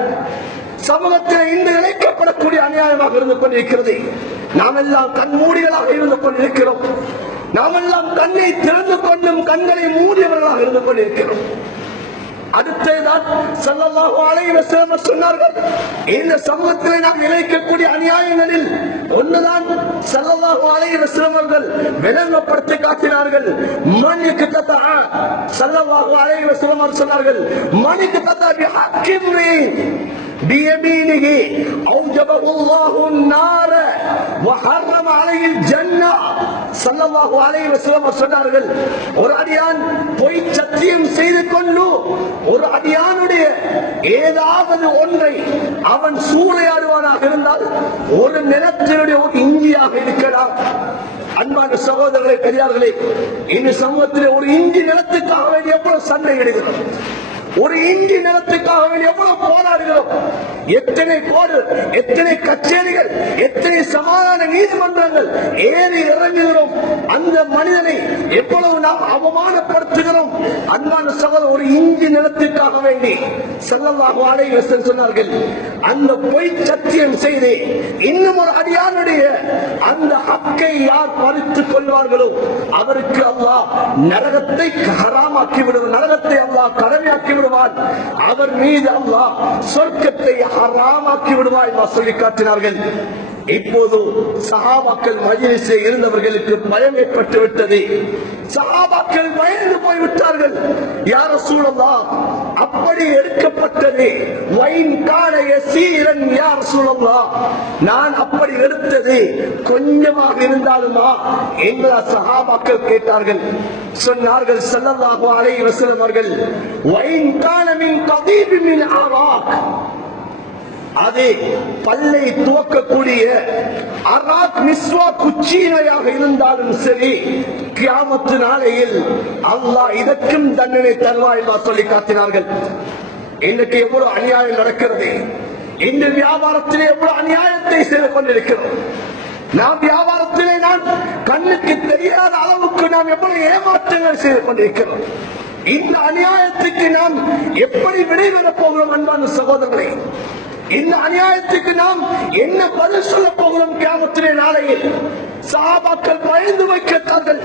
சமூகத்தில் இன்று இணைக்கப்படக்கூடிய அநியாயமாக இருந்து கொண்டிருக்கிறது. நாம் எல்லாம் கண்மூடிகளாக இருந்து கொண்டிருக்கிறோம். நாம் எல்லாம் கண்ணை திறந்து கொண்டும் கண்களை மூடியவர்களாக இருந்து கொண்டிருக்கிறோம். அடுத்ததான் ஸல்லல்லாஹு அலைஹி வஸல்லம் சொன்னார்கள், இந்த சமூகத்தில் நாம் இணைக்கக்கூடிய அநியாயங்களில் ஒன்றுதான் ஸல்லல்லாஹு அலைஹி வஸல்லம் அவர்கள் விளங்கப்படுத்தி காட்டினார்கள். மனிக்கு ததா, ஸல்லல்லாஹு அலைஹி வஸல்லம் சொன்னார்கள், மனிக்கு ததா பிஹக்கிம்ரி بيمينه أوجبه الله النار وحرم عليه الجنة. ஸல்லல்லாஹு அலைஹி வஸல்லம் சொன்னார்கள், ஒரு அடியான் பொய் சத்தியம் செய்து கொண்டு ஒரு அடியானுடைய ஏதாவது ஒன்றை அவன் சூறையாடுவானாக இருந்தால் ஒரு நிலத்தினுடைய ஒரு இஞ்சியாக இருக்கலாம். அன்பான சகோதரர்களே, பெரியார்களே, இந்த சமூகத்தில் ஒரு இஞ்சி நிலத்துக்காக வேண்டிய எவ்வளவு சண்டை எடுக்கிறோம். ஒரு இஞ்சி நிலத்துக்காக எவ்வளவு போராடுகிறோம், எத்தனை கோடு, எத்தனை கச்சேரிகள், எத்தனை சமாதான நீதிமன்றங்கள் ஏறி இறங்குகிறோம். அந்த மனிதனை எவ்வளவு நாம் அவமானப்படுத்துகிறோம். அன்பான சகோதரர், ஒரு இஞ்சி நிலத்திற்காக வேண்டி ஸல்லல்லாஹு அலைஹி வஸல்லம் சொன்னார்கள், அந்த பொய் சத்தியம் செய்து இன்னும் ஒரு அடியானுடைய அந்த ஹக்கை யார் பறித்துக் கொள்வார்களோ அவருக்கு அல்லாஹ் நரகத்தை ஹராமாக்கி விடுவார், நரகத்தை அல்லாஹ் கடமையாக்கி விடுவார், அவர் மீது அல்லாஹ் சொர்க்கத்தை ஹராமாக்கி விடுவார் என்று சொல்லி காட்டினார்கள். இப்போது சஹாபாக்கள் மஜ்லிஸில் இருந்தவர்களுக்கு பயம் ஏற்பட்டு விட்டது. சஹாபாக்கள் பயந்து போய்விட்டார்கள். யா ரசூலல்லாஹ், அப்படி எடுக்கப்பட்டது வைன் கான யஸீரன், யா ரசூலல்லாஹ், நான் அப்படி எடுத்தது கொஞ்சமாக இருந்தாலுமா எங்களை சஹாபாக்கள் கேட்டார்கள். சொன்னார்கள் ஸல்லல்லாஹு அலைஹி வஸல்லம் அவர்கள், வைன் கான மின் கதீபி மின் அராக், அது பல்லை துவக்கக்கூடிய அராக் மிஸ்வா குச்சீனையாக இருந்தாலும் சரி, கியாமத்து நாளையில் அல்லாஹ் இதற்கும் தண்டனை தருவார் என்று சொல்லி காட்டினார்கள். இன்றைக்கு எவ்வளவு அநியாயம் நடக்கிறது, இந்த வியாபாரத்திலே எவ்வளவு அநியாயத்தை செய்து கொண்டிருக்கிறோம். நாம் வியாபாரத்திலே நாம் கண்ணுக்கு தெரியாத அளவுக்கு நாம் எவ்வளவு ஏமாற்றங்கள் செய்து கொண்டிருக்கிறோம். இந்த அநியாயத்துக்கு நாம் எப்படி விடைபெறப் போகிறோம்? அன்பான சகோதரர்களே, இந்த அநியாயத்துக்கு நாம் என்ன பதில் சொல்ல போகிறோம் கியாமத்திலே நாளையில்? சஹாபாக்கள் பயந்து வைக்கிறார்கள்.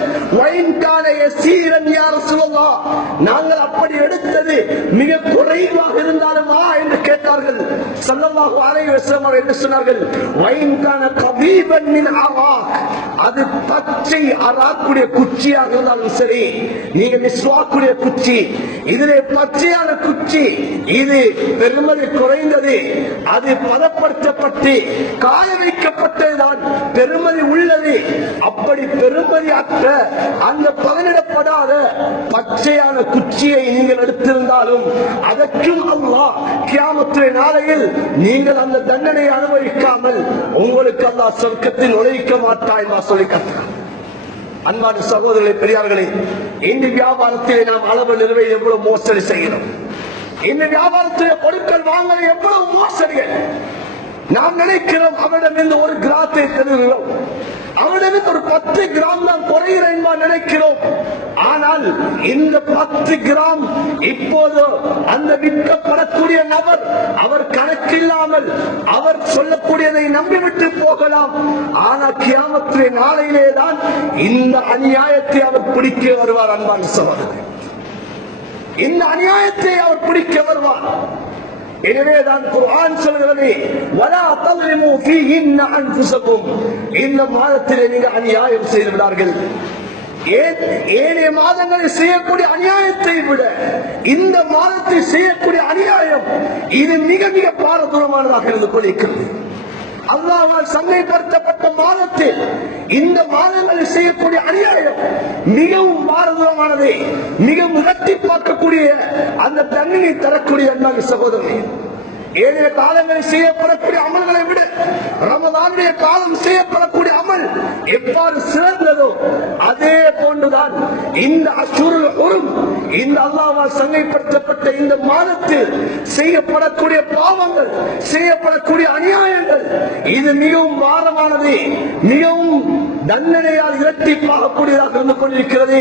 நாங்கள் அப்படி எடுத்தது மிக குறைவாக இருந்தாலுமா என்று கேட்டார்கள். ஸல்லல்லாஹு அலைஹி வஸல்லம் என்ன சொன்னார்கள்? அது பச்சை அராக்குடைய குச்சியாக இருந்தாலும் சரி, நீங்க மிஸ்வாக்குடைய குச்சி, இதிலே பச்சையான குச்சி, இது பெருமதி குறைந்தது, அது பதப்படுத்தப்பட்டு காய வைக்கப்பட்டதுதான் பெருமதி உள்ளது. அப்படி பெருமதி அற்ற அந்த பதனிடப்படாத பச்சையான குச்சியை நீங்கள் எடுத்திருந்தாலும் அதற்கும் அல்லாஹ் கியாமத்துடைய நாளையில் நீங்கள் அந்த தண்டனை அனுபவிக்காமல் உங்களுக்கு அல்லாஹ் சொர்க்கத்தில் நுழைக்க மாட்டாய் என்று சொல்லி காட்டினார். அன்பான சகோதரர்களே, பெரியார்களே, இந்த வியாபாரத்திலே நாம் அளவு நிறுவனம் எவ்வளவு மோசடி செய்கிறோம். இந்த வியாபாரத்திலே பொருட்கள் வாங்க எவ்வளவு மோசடிகள். நாம் நினைக்கிறோம் அவரிடமிருந்து ஒரு கிராத்தை தருகிறோம், அவரிடமிருந்து ஒரு 10 கிராம் தான் குறைகிறேன் என்பார் நினைக்கிறோம். ஆனால் இந்த 10 கிராம் இப்போது அந்த விற்கப்படக்கூடிய நபர் அவர் கணக்கில்லாமல் அவர் சொல்லக்கூடியதை நம்பிவிட்டு போகலாம். ஆனால் கியாமத்திலே நாளையிலே தான் இந்த அநியாயத்தை அவர் பிடிக்க வருவார். அன்பான சகோதரர்களே, இந்த அநியாயத்தை அவர் பிடிக்க வருவார். எனவேதான் குர்ஆன் சொல்கிறது, வலா தظلموا فيهن انفسكم, இந்த மாதத்திலே நீங்கள் அநியாயம் செய்து விடார்கள். ஏனைய மாதங்களில் செய்யக்கூடிய அநியாயத்தை விட இந்த மாதத்தில் செய்யக்கூடிய அநியாயம் இது மிக மிக பாரதூரமானதாக இருந்து கொண்டிருக்கிறது. அல்லாஹ்வால் சங்கைப்படுத்தப்பட்ட மாதத்தில் இந்த மாதங்களில் செய்யக்கூடிய அநியாயம் மிகவும் பாரதூரமானது, மிகவும் உணர்த்தி பார்க்கக்கூடிய அந்த தண்டனை தரக்கூடிய அன்பான சகோதரர்களே, ஏழைய காலங்களில் செய்யப்படக்கூடிய அமல்களை விட ரமதானுடைய காலம் செய்யப்படக்கூடிய அமல் எவ்வாறு சிறந்ததோ அதே போன்றுதான் இந்த அஷ்ஹுருல் ஹுரும், இந்த அல்லாஹ்வால் சங்கைப்படுத்தப்பட்ட இந்த மாதத்தில் செய்யப்படக்கூடிய பாவங்கள், செய்யப்படக்கூடிய அநியாயங்கள் இது மிகவும் பாரமானது, மிகவும் தண்டனையால் இரட்டிப்பாகக்கூடியதாக இருந்து கொண்டிருக்கிறது.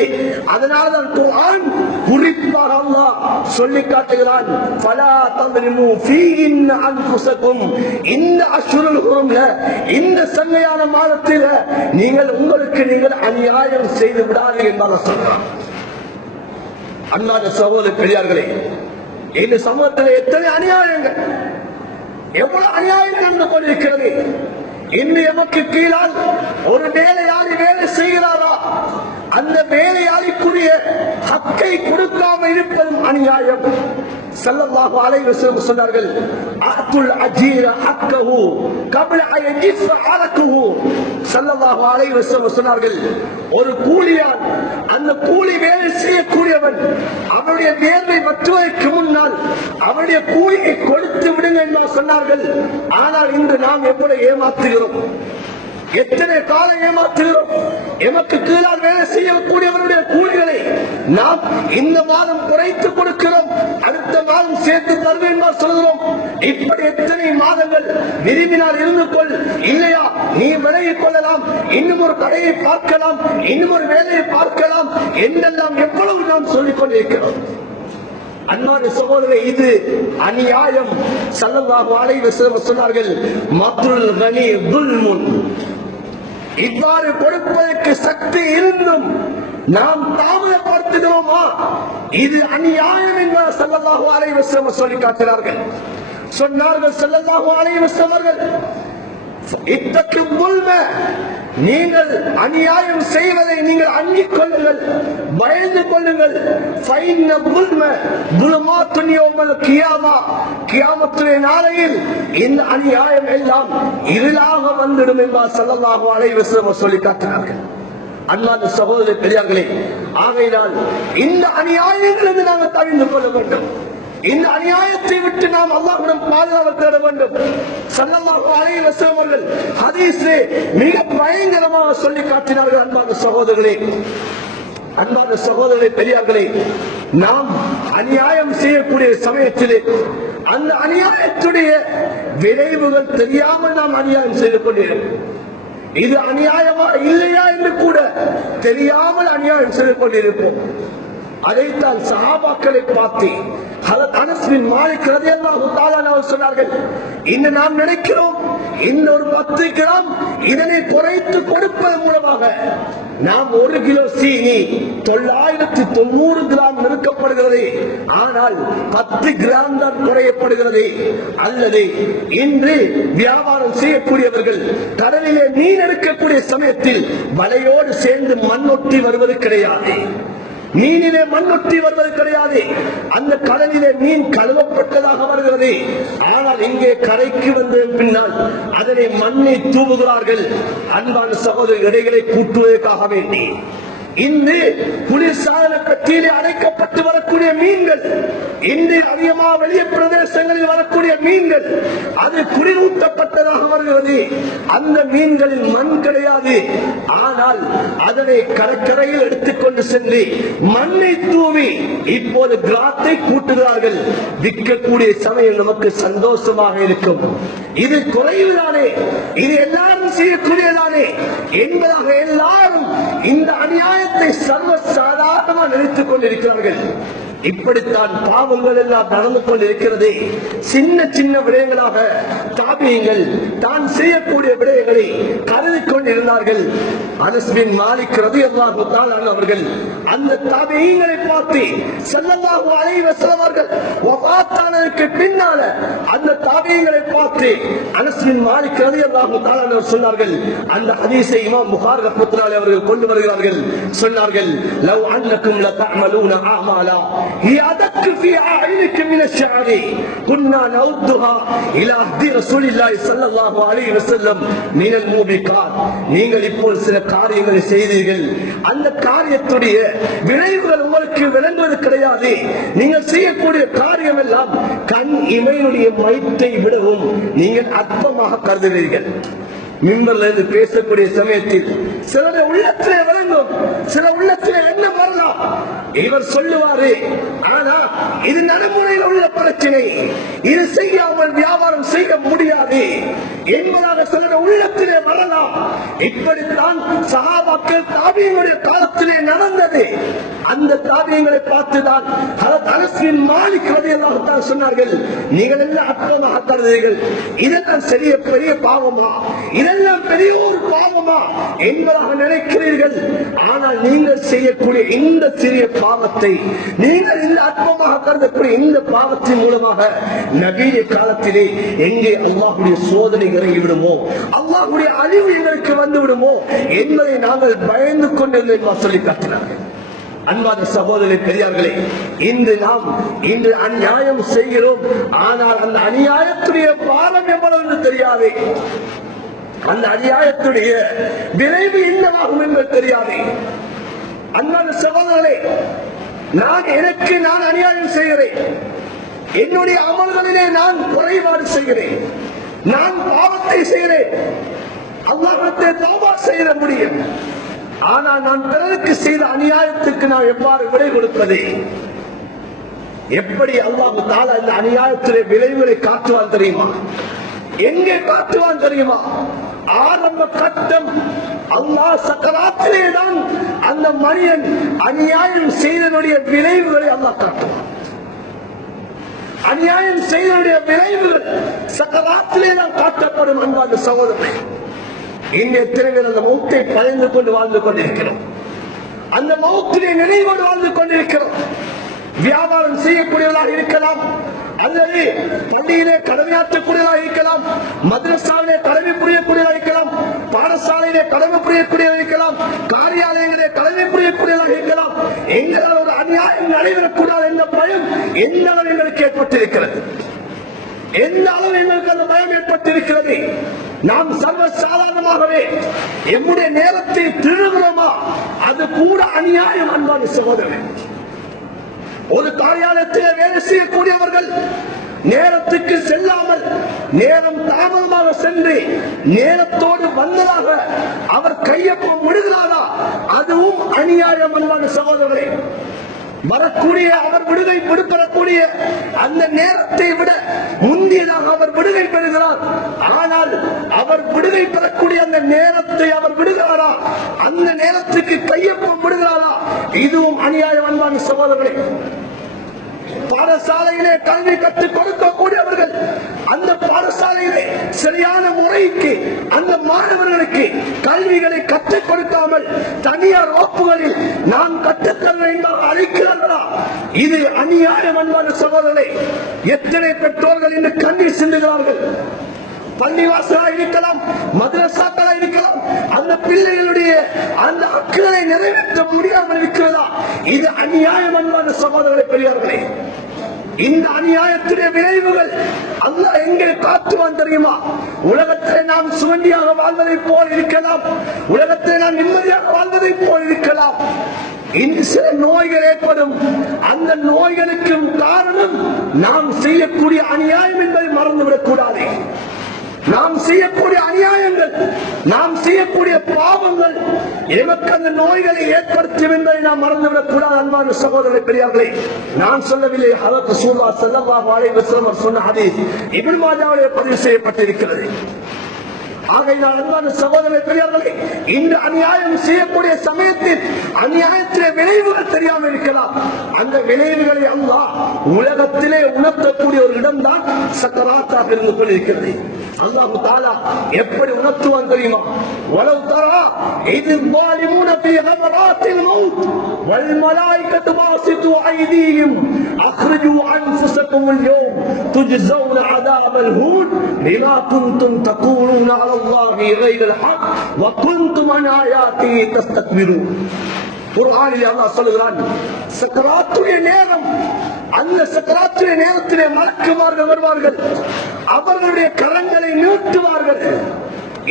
அதனால்தான் குர்ஆன் குறிப்பாக அல்லாஹ் சொல்லி காட்டுகிறான், ஃபலா தظلموا فيهن انفسكم, இந்த அஷ்ஹுருல் ஹுரும்ல, இந்த சங்கையான மாதத்தில் நீங்கள் உங்களுக்கு நீங்கள் அநியாயம் செய்து விடாதீர்கள் என்பதாக சொல்றான். அன்பான சகோதர பெரியார்களே, இந்த சமூகத்தில் எத்தனை அநியாயங்கள், எவ்வளவு அநியாயம் நடந்து கொண்டிருக்கிறது. இன்னும் எமக்கு கீழால் ஒரு வேலையாளி வேலை செய்கிறாரா, அந்த வேலையாளிக்குரிய ஹக்கை கொடுக்காம இருப்பதும் அநியாயம். ஸல்லல்லாஹு அலைஹி வஸல்லம் சொன்னார்கள், அத்துல் அஜீர ஹக்கஹு கப்ல அயஜிஃப அரகுஹு. ஸல்லல்லாஹு அலைஹி வஸல்லம் சொன்னார்கள், ஒரு கூலியான், அந்த கூலி வேலை செய்யக்கூடியவன் அவனுடைய வேலை மற்றவருக்கு முன்னால் அவனுடைய கூலியை கொடுத்து விடுங்க என்று சொன்னார்கள். ஆனால் இன்று நாம் எவ்வளவு ஏமாற்றுகிறோம். எத்தனை காலம் ஏமாற்றுகிறோம். எமக்கு கீழால் வேலை செய்யக்கூடியவருடைய கூலிகளை நாம் இந்த மாதம் குறைத்து கொடுக்கிறோம், அடுத்த மாதம் சேர்த்து தருவேன் சொல்கிறோம். இப்படி எத்தனை மாதங்கள் விரும்பினால் இருந்து கொள், இல்லையா நீ விலகிக் கொள்ளலாம், இன்னும் ஒரு கடையை பார்க்கலாம், இன்னும் ஒரு வேலையை பார்க்கலாம் என்றெல்லாம் எவ்வளவு நாம் சொல்லிக் கொண்டிருக்கிறோம். அன்பான சகோதரரே, இது அநியாயம். ஸல்லல்லாஹு அலைஹி வஸல்லம் சொன்னார்கள், மத்ருல் கனி துல்முன். இவ்வாறு கொடுப்பதற்கு சக்தி இருந்தும் நாம் தாமதப்படுத்துகிறோமா, இது அநியாயம் என்று ஸல்லல்லாஹு அலைஹி வஸல்லம் சொல்லி காட்டினார்கள். சொன்னார்கள் ஸல்லல்லாஹு அலைஹி வஸல்லம், இத்தகு துல்ம, நீங்கள் அநியாயம் செய்வதை நீங்கள் அண்டிக் கொள்ளுங்கள், பயந்து கொள்ளுங்கள். கியாமத்துடைய நாளையில் இந்த அநியாயம் எல்லாம் இருளாக வந்துடும் என்பார் ஸல்லல்லாஹு அலைஹி வஸல்லம் சொல்லி காட்டினார்கள். அன்பான சகோதர பெரியார்களே, ஆகையினால் இந்த அநியாயங்களிலிருந்து நாங்கள் தவிர்த்து கொள்ள வேண்டும். இந்த அநியாயத்தை விட்டு நாம் அல்லாஹ்விடம் பாதுகாப்பு தேட வேண்டும். ஸல்லல்லாஹு அலைஹி வஸல்லம் அவர்கள் ஹதீஸிலே மிக பயங்கரமாக சொல்லி காட்டினார்கள். அன்பான சகோதரர்களே, அன்பான சகோதரர்களே, பெரியார்களே, நாம் அநியாயம் செய்யக்கூடிய சமயத்திலே அந்த அநியாயத்துடைய விளைவுகள் தெரியாமல் நாம் அநியாயம் செய்து கொண்டிருக்கிறோம். இது அநியாயமா இல்லையா என்று கூட தெரியாமல் அநியாயம் செய்து கொண்டிருப்போம். அதைத்தான் சஹாபாக்களை பார்த்து அனஸ் பின் மாலிக் ரலியல்லாஹு தஆலா அவர்கள் சொன்னார்கள், இன்று நாம் நினைக்கிறோம் இன்னொரு 10 கிராம் இதனை குறைத்து கொடுப்பதன் மூலமாக நாம் 1 கிலோ சீனி 990 கிராம் நிறுக்கப்படுகிறது, ஆனால் 10 கிராம் தான் குறையப்படுகிறது. அல்லது இன்று வியாபாரம் செய்யக்கூடியவர்கள் கடலிலே மீன் எடுக்கக்கூடிய சமயத்தில் வலையோடு சேர்ந்து மண்ணொட்டி வருவது கிடையாது, மீனிலே மண்ணொட்டி வருவது கிடையாது. அந்த கடலிலே மீன் கழுவப்பட்டதாக வருகிறது. ஆனால் இங்கே கரைக்கு வந்த பின்னால் அதனை மண்ணை தூவுகிறார்கள். அன்பான சகோதர இடைகளை கூட்டுவதற்காக வேண்டி இன்று குளிர்சாதன பெட்டியிலே அடைக்கப்பட்டு வரக்கூடிய மீன்கள், இன்று அதிகமாக வெளிய பிரதேசங்களில் வரக்கூடிய மீன்கள், அது குளிரூட்டப்பட்டதாக வருகிறது. அந்த மீன்களில் மண் கிடையாது. ஆனால் அதனை கடற்கரையில் எடுத்துக்கொண்டு சென்று மண்ணை தூவி இப்போது கிராத்தை கூட்டுகிறார்கள். விற்கக்கூடிய சமயம் நமக்கு சந்தோஷமாக இருக்கும். இது குறைவுதானே, இது எல்லாரும் செய்யக்கூடியதானே என்பதாக எல்லாரும் இந்த அநியாயத்தை சர்வ சாதாரணமாக நினைத்துக் கொண்டிருக்கிறார்கள். இப்படித்தான் பாவங்கள் எல்லாம் நடந்து கொண்டிருக்கிறது. சின்ன சின்ன விடயங்களாக தாபியங்கள் தான் செய்யக்கூடிய விடயங்களை கருதி கொண்டிருந்தார்கள். அனஸ் பின் மாலிக் ரலியல்லாஹு தஆலா அவர்கள் அந்த தாபியங்களை பார்த்து ஸல்லல்லாஹு அலைஹி வஸல்லம் அவர்கள் வஃபாத்தானதற்கு பின்னால அந்த தாபியங்களை பார்த்து அனஸ் பின் மாலிக் ரலியல்லாஹு தஆலா அவர்கள் சொன்னார்கள். அந்த ஹதீஸை இமாம் புகாரி ரஹ்மத்துல்லாஹி அவர்கள் கொண்டு வருகிறார்கள். சொன்னார்கள், லவ் அன்னக்கும் லதஅமலூன அமாலா يدك في أعينك من الشعر كنا نودها إلى عهد رسول الله صلى الله عليه وسلم من الموبقات. நீங்கள் இப்போ சில காரியங்களை செய்தீர்கள், அந்த காரியத்துடைய விளைவுகள் உங்களுக்கு விளங்குவது கிடையாது. நீங்கள் செய்யக்கூடிய காரியம் எல்லாம் கண் இமையினுடைய மைத்தை விடவும் நீங்கள் அற்பமாக கருதுவீர்கள். மிம்பர்ல இருந்து பேசக்கூடிய சமயத்தில் சிலருடைய உள்ளத்திலே விளங்கும், சில உள்ளத்திலே என்ன வரலாம், இவர் சொல்லுவாரு, ஆனா இது நடைமுறையில் உள்ள பிரச்சனை, இது செய்யாமல் வியாபாரம் செய்ய முடியாது என்பதாக சிலர் உள்ளத்திலே வரலாம். இப்படித்தான் சஹாபாக்கள் தாபியங்களுடைய காலத்திலே நடந்தது. அந்த தாபியங்களை பார்த்துதான் அனஸ் பின் மாலிக் ரலியல்லாஹு தஆலா சொன்னார்கள், நீங்கள் எல்லாம் அற்பமாக கருதுகிறீர்கள், இதெல்லாம் பெரிய பெரிய பாவமா, இதெல்லாம் பெரிய ஒரு பாவமா என்பதாக நினைக்கிறீர்கள். ஆனால் நீங்கள் செய்யக்கூடிய இந்த சிறிய பாவத்தை, நீங்கள் இந்த அற்பமாக கருதக்கூடிய இந்த பாவத்தின் மூலமாக நபிய காலத்திலே எங்கே அல்லாஹ்வுடைய சோதனை இறங்கி விடுமோ, அல்லாஹ்வுடைய அழிவு எங்களுக்கு வந்து விடுமோ என்பதை நாங்கள் பயந்து கொண்டிருந்தோம் சொல்லி காட்டினார்கள். அன்பான சகோதரர்களே, பெரியார்களே, இன்று அநியாயம் செய்கிறோம். ஆனால் அந்த அநியாயத்துடைய பாலம் எவ்வளவு தெரியாது, அந்த அநியாயத்துடைய விளைவு என்னவாகும் என்பது தெரியாது. அன்பான சகோதரர்களே, நான் அநியாயம் செய்கிறேன், என்னுடைய அமல்களிலே நான் குறைபாடு செய்கிறேன், நான் பாவத்தை செய்கிறேன். அல்லாஹ்விடத்திலே தௌபா செய்ய முடியும். ஆனால் நான் பிறருக்கு செய்த அநியாயத்துக்கு நான் எவ்வாறு விடை கொடுப்பது? எப்படி அல்லாஹ் தஆலா இந்த அநியாயத்திலே விளைவுகளை காட்டுவான் தெரியுமா? எங்கே காட்டுவான் தெரியுமா? ஆரம்ப கட்டம் அல்லாஹ் சக்கராத்திலே தான் அந்த மனிதன் அநியாயம் செய்தனுடைய விளைவுகளை அல்லாஹ் காட்டுவான். அநியாயம் செய்தனுடைய விளைவுகள் சக்கராத்திலே தான் காட்டப்படும். அன்பான சகோதரர்களே, இங்கே எத்தனை அந்த மௌத்தை பயந்து கொண்டு வாழ்ந்து கொண்டிருக்கிறோம். அந்த மௌத்திலே நினைவோடு வாழ்ந்து கொண்டிருக்கிறோம். வியாபாரம் செய்யக்கூடியவர்களாக இருக்கலாம், அல்லது பள்ளியிலே கடமையாற்றக்கூடியவர்களாக இருக்கலாம், மதரசாவிலே கடமை புரியக்கூடியவர்களாக இருக்கலாம், பாடசாலையிலே கடமை புரியக்கூடியவர்களாக இருக்கலாம், காரியாலயங்களே கடமை புரியக்கூடியவர்களாக இருக்கலாம். எங்களால் ஒரு அநியாயம் நடைபெறக்கூடாது என்ற பயம் எந்த அளவு எங்களுக்கு ஏற்பட்டிருக்கிறது, எந்த அளவு எங்களுக்கு அந்த பயம் ஏற்பட்டிருக்கிறது. நாம் சர்வ சாதாரணமாகவே எம்முடைய நேரத்தை திருடுகிறோமா? அது கூட அநியாயம். அன்பான சகோதரன், ஒரு காரியாலயத்திலே வேலை செய்யக்கூடியவர்கள் நேரத்துக்கு செல்லாமல் நேரம் தாமதமாக சென்று நேரத்தோடு வந்ததாக அவர் கையொப்பம் விடுகிறாரா? அதுவும் அநியாயம். அன்பான சகோதரர்களே, வரக்கூடிய அவர் விடுகை விடுபடக்கூடிய அந்த நேரத்தை விட முந்தியதாக அவர் விடுகை பெறுகிறார். ஆனால் அவர் விடுகை பெறக்கூடிய அந்த நேரத்தை அவர் விடுகிறாரா? அந்த நேரத்துக்கு கையொப்பம் விடுகிறாரா? இதுவும் அநியாயம். அன்பான சகோதரர்களே, பாடசாலையிலே கல்வி கற்றுக் கொடுக்கக்கூடியவர்கள் அந்த பாடசாலையிலே சரியான முறைக்கு அந்த மாணவர்களுக்கு கல்விகளை கற்றுக் கொடுக்காமல் தனியார் வகுப்புகளில் நாம் கற்றுத்தர வேண்டும் அழைக்கிறார்களா? இது அநியாயம். அன்பான சகோதரர்களே, எத்தனை பெற்றோர்கள் இன்று கண்ணீர் சிந்துகிறார்கள். பள்ளிவாசலாக இருக்கலாம், மதரசாக்களா இருக்கலாம், அந்த பிள்ளைகளுடைய அந்த ஹக்குகளை நிறைவேற்ற முடியாமல் இருக்கிறதா? இது அநியாயம். அன்பான சகோதரர்களே, பெரியார்களே, இந்த அநியாயத்துடைய விளைவுகள் அல்லாஹ் எங்கே காட்டுவான் தெரியுமா? உலகத்தை நாம் சுவண்டியாக வாழ்வதை போல் இருக்கலாம், உலகத்தை நாம் நிம்மதியாக வாழ்வதை போல் இருக்கலாம். இன்று சில நோய்கள் ஏற்படும். அந்த நோய்களுக்கும் காரணம் நாம் செய்யக்கூடிய அநியாயம் என்பதை மறந்துவிடக் கூடாது. நாம் செய்யக்கூடிய அநியாயங்கள், நாம் செய்யக்கூடிய பாவங்கள் எமக்கு அந்த நோய்களை ஏற்படுத்தும் என்பதை நாம் மறந்துவிடக் கூடாது. அன்பான சகோதரர்களே, பெரியார்களே, நான் சொல்லவில்லை. ஹஜ்ரத் ரசூலுல்லாஹ் ஸல்லல்லாஹு அலைஹி வஸல்லம் சொன்ன ஹதீஸ் இப்னு மாஜாவிலே பதிவு செய்யப்பட்டிருக்கிறது. ஆகையினால் அன்பான சகோதரர்களே, பெரியார்களே, இந்த அநியாயம் செய்யக்கூடிய சமயத்தில் அநியாயத்திலே விளைவுகள் தெரியாமல் இருக்கலாம். அந்த விளைவுகளை அல்லாஹ் உலகத்திலே உணர்த்தக்கூடிய ஒரு இடம்தான் சக்கராத்தாக இருந்து கொண்டிருக்கிறது. அல்லாஹ் தஆலா எப்படி உணர்த்துவான் தெரியுமா? வலவ் தரா இذ الظالمون في غمرات الموت والملائكة باسطوا أيديهم أخرجوا أنفسكم اليوم تجزون عذاب الهون بما كنتم تقولون على الله غير الحق وكنتم عن آياته تستكبرون. குர்ஆனில் அல்லாஹ் சொல்கிறான், சக்கராத்துடைய நேரம், அந்த சக்கராத்துடைய நேரத்திலே மலக்குமார்கள் வருவார்கள், அவர்களுடைய கரங்களை நீட்டுவார்கள்.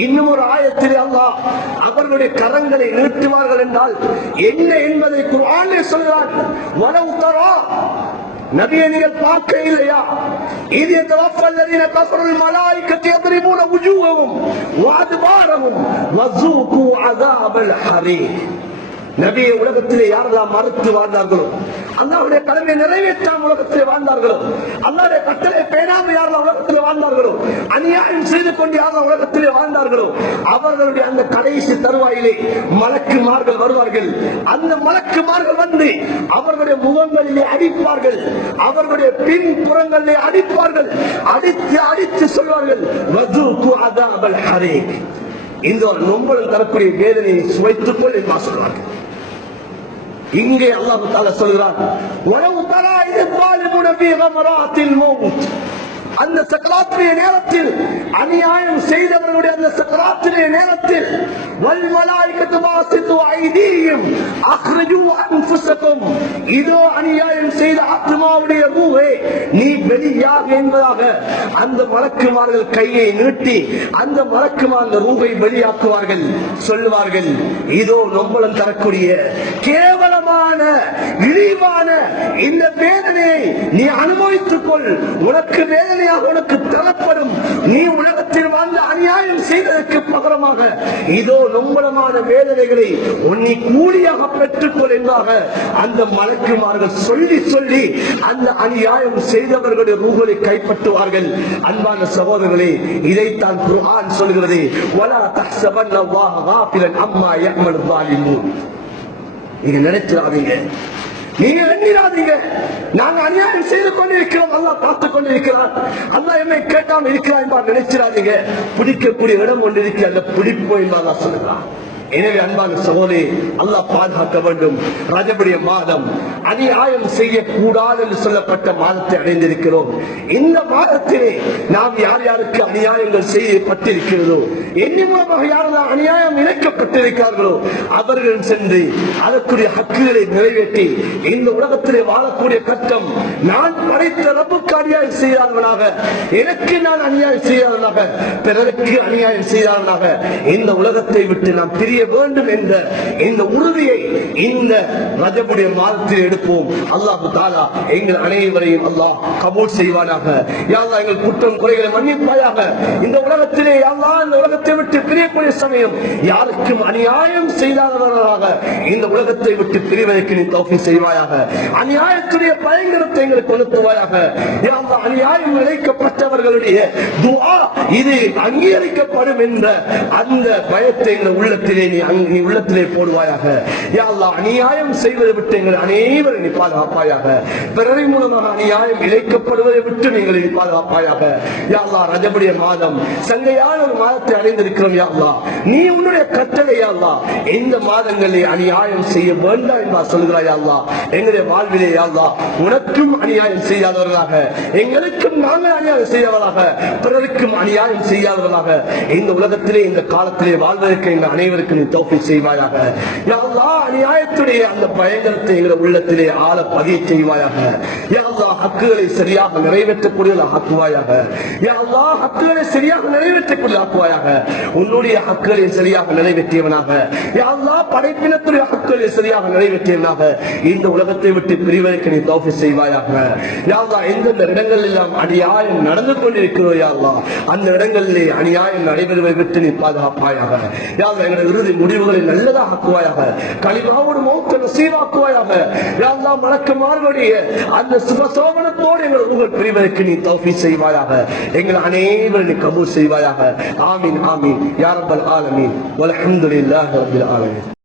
இன்னும் ஒரு ஆயத்திலே அல்லாஹ் அவர்களுடைய கரங்களை நீட்டுவார்கள் என்றால் என்ன என்பதை குர்ஆனில் சொல்கிறான். வலவ் தரா, நபியை நீங்கள் பார்க்க இல்லையா? இது يتوفى كفروا الملائكة يضربون وجوههم وأدبارهم وذوقوا عذاب الحريق. நபியை உலகத்திலே யாரெல்லாம் மறுத்து வாழ்ந்தார்களோ, அல்லாஹ்வுடைய கடமையை நிறைவேற்றாமல் உலகத்திலே வாழ்ந்தார்களோ, அல்லாஹ்வுடைய கட்டளை பேணாமல் யாரெல்லாம் உலகத்திலே வாழ்ந்தார்களோ, அநியாயம் செய்து கொண்டு யாரெல்லாம் உலகத்திலே வாழ்ந்தார்களோ, அவர்களுடைய அந்த கடைசி தருவாயிலே மலக்குமார்கள் வருவார்கள். அந்த மலக்குமார்கள் வந்து அவர்களுடைய முகங்களிலே அடிப்பார்கள், அவர்களுடைய பின்புறங்களிலே அடிப்பார்கள். அடித்து அடித்து சொல்வார்கள், வதூகு அதாபல் ஹரீக். இந்த ஒரு நொம்பலம் தரக்கூடிய வேதனையை சுவைத்துக் கொள் என்று சொல்வார்கள். இங்கே அல்லாஹ் தஆலா சொல்கிறான், வலவ் தரா இذ الظالمون في غمرات الموت. அந்த சக்கராத்துடைய நேரத்தில், அநியாயம் செய்தவர்களுடைய அந்த சக்கராத்துடைய நேரத்தில், வல் மலாயிகத்து பாசித்து ஐதீஹிம் அக்ரிஜூ அன்ஃபுஸக்கும், இதோ அநியாயம் செய்த ஆத்மாவுடைய ரூஹே நீ வெளியாக என்பதாக அந்த மலக்குமார்கள் கையை நீட்டி அந்த மலக்குமார்கள் ரூஹை வெளியாக்குவார்கள். சொல்லுவார்கள், இதோ நொம்பலம் தரக்கூடிய கேவலமான இழிவான இந்த வேதனையை நீ அனுபவித்துக் கொள், உனக்கு வேதனை தண்டனையாக உனக்கு தரப்படும். நீ உலகத்தில் வாழ்ந்த அநியாயம் செய்ததற்கு பகரமாக இதோ நொம்பலமான வேதனைகளை உன்னை கூலியாக பெற்றுக்கொள் என்பதாக அந்த மலக்குமார்கள் சொல்லி சொல்லி அந்த அநியாயம் செய்தவர்களுடைய ரூஹை கைப்பற்றுவார்கள். அன்பான சகோதரர்களே, இதைத்தான் குர்ஆன் சொல்கிறது, வலா தஹ்சபன்ன அல்லாஹ காஃபிலன் அம்மா யஅமலு ஸாலிமூன். நீங்க நினைச்சிடாதீங்க, நீங்க எண்ணிடாதீங்க, நாங்க அநியாயம் செய்து கொண்டிருக்கிறோம், அல்லாஹ் பார்த்துக் கொண்டிருக்கிறார், அல்லாஹ் என்னை கேட்டாமல் இருக்கிறார் என்பார் நினைச்சிடாதீங்க. பிடிக்கக்கூடிய இடம் ஒன்று இருக்கு, அந்த பிடிப்போம் என்பதாக சொல்லுகிறார். எனவே அன்பான சகோதரி, அல்லாஹ் பாதுகாக்க வேண்டும். ரஜபுடைய மாதம் அநியாயம் செய்யக்கூடாது என்று சொல்லப்பட்ட மாதத்தை அடைந்திருக்கிறோம். இந்த மாதத்திலே நாம் யார் யாருக்கு அநியாயங்கள் செய்யப்பட்டிருக்கிறதோ, எந்த மூலமாக யாரெல்லாம் அநியாயம் இணைக்கப்பட்டிருக்கிறார்களோ அவர்கள் சென்று அதற்குரிய ஹக்குகளை நிறைவேற்றி இந்த உலகத்திலே வாழக்கூடிய கட்டம், நான் படைத்த ரப்புக்கு அநியாயம் செய்யாதவனாக, எனக்கு நான் அநியாயம் செய்யாதவனாக, பிறருக்கு அநியாயம் செய்யாதவனாக இந்த உலகத்தை விட்டு நாம் பிரிய வேண்டும் என்ற இந்த உறுதியை இந்த ரஜபுடைய மாதத்தில் எடுப்போம். அல்லாஹு தஆலா எங்கள் அனைவரையும் அல்லாஹ் கபூல் செய்வானாக. யா அல்லாஹ், எங்கள் குற்றம் குறைகளை மன்னிப்பாயாக. இந்த உலகத்திலே யா அல்லாஹ், இந்த உலகத்தை விட்டு பிரியக்கூடிய சமயம் யாருக்கும் அநியாயம் செய்யாதவர்களாக இந்த உலகத்தை விட்டு பிரிவதற்கு நீ தௌஃபீக் செய்வாயாக. அநியாயத்துடைய பயங்கரத்தை எங்களுக்கு கொளுத்துவாயாக. யா அல்லாஹ், அநியாயம் இழைக்கப்பட்டவர்களுடைய துஆ இது அங்கீகரிக்கப்படும் என்ற அந்த பயத்தை எங்கள் உள்ளத்திலே நீ உள்ளத்திலே போடுவாயாக. யா அல்லாஹ், அநியாயம் செய்வதை விட்டு எங்கள் அனைவரும் நீ பாதுகாப்பாயாக. பிறரை மூலமாக அநியாயம் இழைக்கப்படுவதை விட்டு நீங்கள் நீ பாதுகாப்பாயாக. யா அல்லாஹ், ரஜபுடைய மாதம் சங்கையான ஒரு மாதத்தை அடைந்திருக்கிறோம். யா அல்லாஹ், நீ உன்னுடைய கட்டளை யா அல்லாஹ் இந்த மாதங்களில் அநியாயம் செய்ய வேண்டாம் என்பார் சொல்கிறாய். யா அல்லாஹ், எங்களுடைய வாழ்விலே யா அல்லாஹ் உனக்கும் அநியாயம் செய்யாதவர்களாக, எங்களுக்கும் நாங்கள் அநியாயம் செய்யாதவர்களாக, பிறருக்கும் அநியாயம் செய்யாதவர்களாக இந்த உலகத்திலே இந்த காலத்திலே வாழ்வதற்கு எங்கள் அனைவருக்கும் நீ தௌஃபீக் செய்வாயாக. யா அல்லாஹ், அநியாயத்துடைய அந்த பயங்கரத்தை எங்கள் உள்ளத்திலே ஆழ பதிய செய்வாயாக. யா அல்லாஹ், ஹக்குகளை சரியாக நிறைவேற்றக்கூடியதாக ஆக்குவாயாக. யா அல்லாஹ், ஹக்குகளை சரியாக நிறைவேற்றக்கூடிய ஆக்குவாயாக. உன்னுடைய ஹக்குகளை சரியாக நிறைவேற்றியவனாக, யா அல்லாஹ், படைப்பினத்துடைய ஹக்குகளை சரியாக நிறைவேற்றியவனாக இந்த உலகத்தை விட்டு பிரிவதற்கு நீ தௌஃபீக் செய்வாயாக. யா அல்லாஹ், எந்தெந்த இடங்களில் எல்லாம் அநியாயம் நடந்து கொண்டிருக்கிறோம் யா அல்லாஹ், அந்த இடங்களிலே அநியாயம் நடைபெறுவதை விட்டு நீ பாதுகாப்பாயாக. யா அல்லாஹ், எங்களுடைய இறுதி முடிவுகளை நல்லதாக ஆக்குவாயாக. கலிமாவோடு மௌத்தை நசீபாக்குவாயாக. யா அல்லாஹ், மலக்குமார்களுடைய அந்த சுபசோபனத்தோடு எங்கள் உங்கள் பிரிவதற்கு நீ தௌஃபீக் செய்வாயாக. எங்கள் அனைவரும் நீ கபூல் செய்வாயாக. ஆமீன் ஆமீன் யா ரப்பல் ஆலமீன் வல்ஹம்துலில்லாஹி ரப்பில் ஆலமீன்.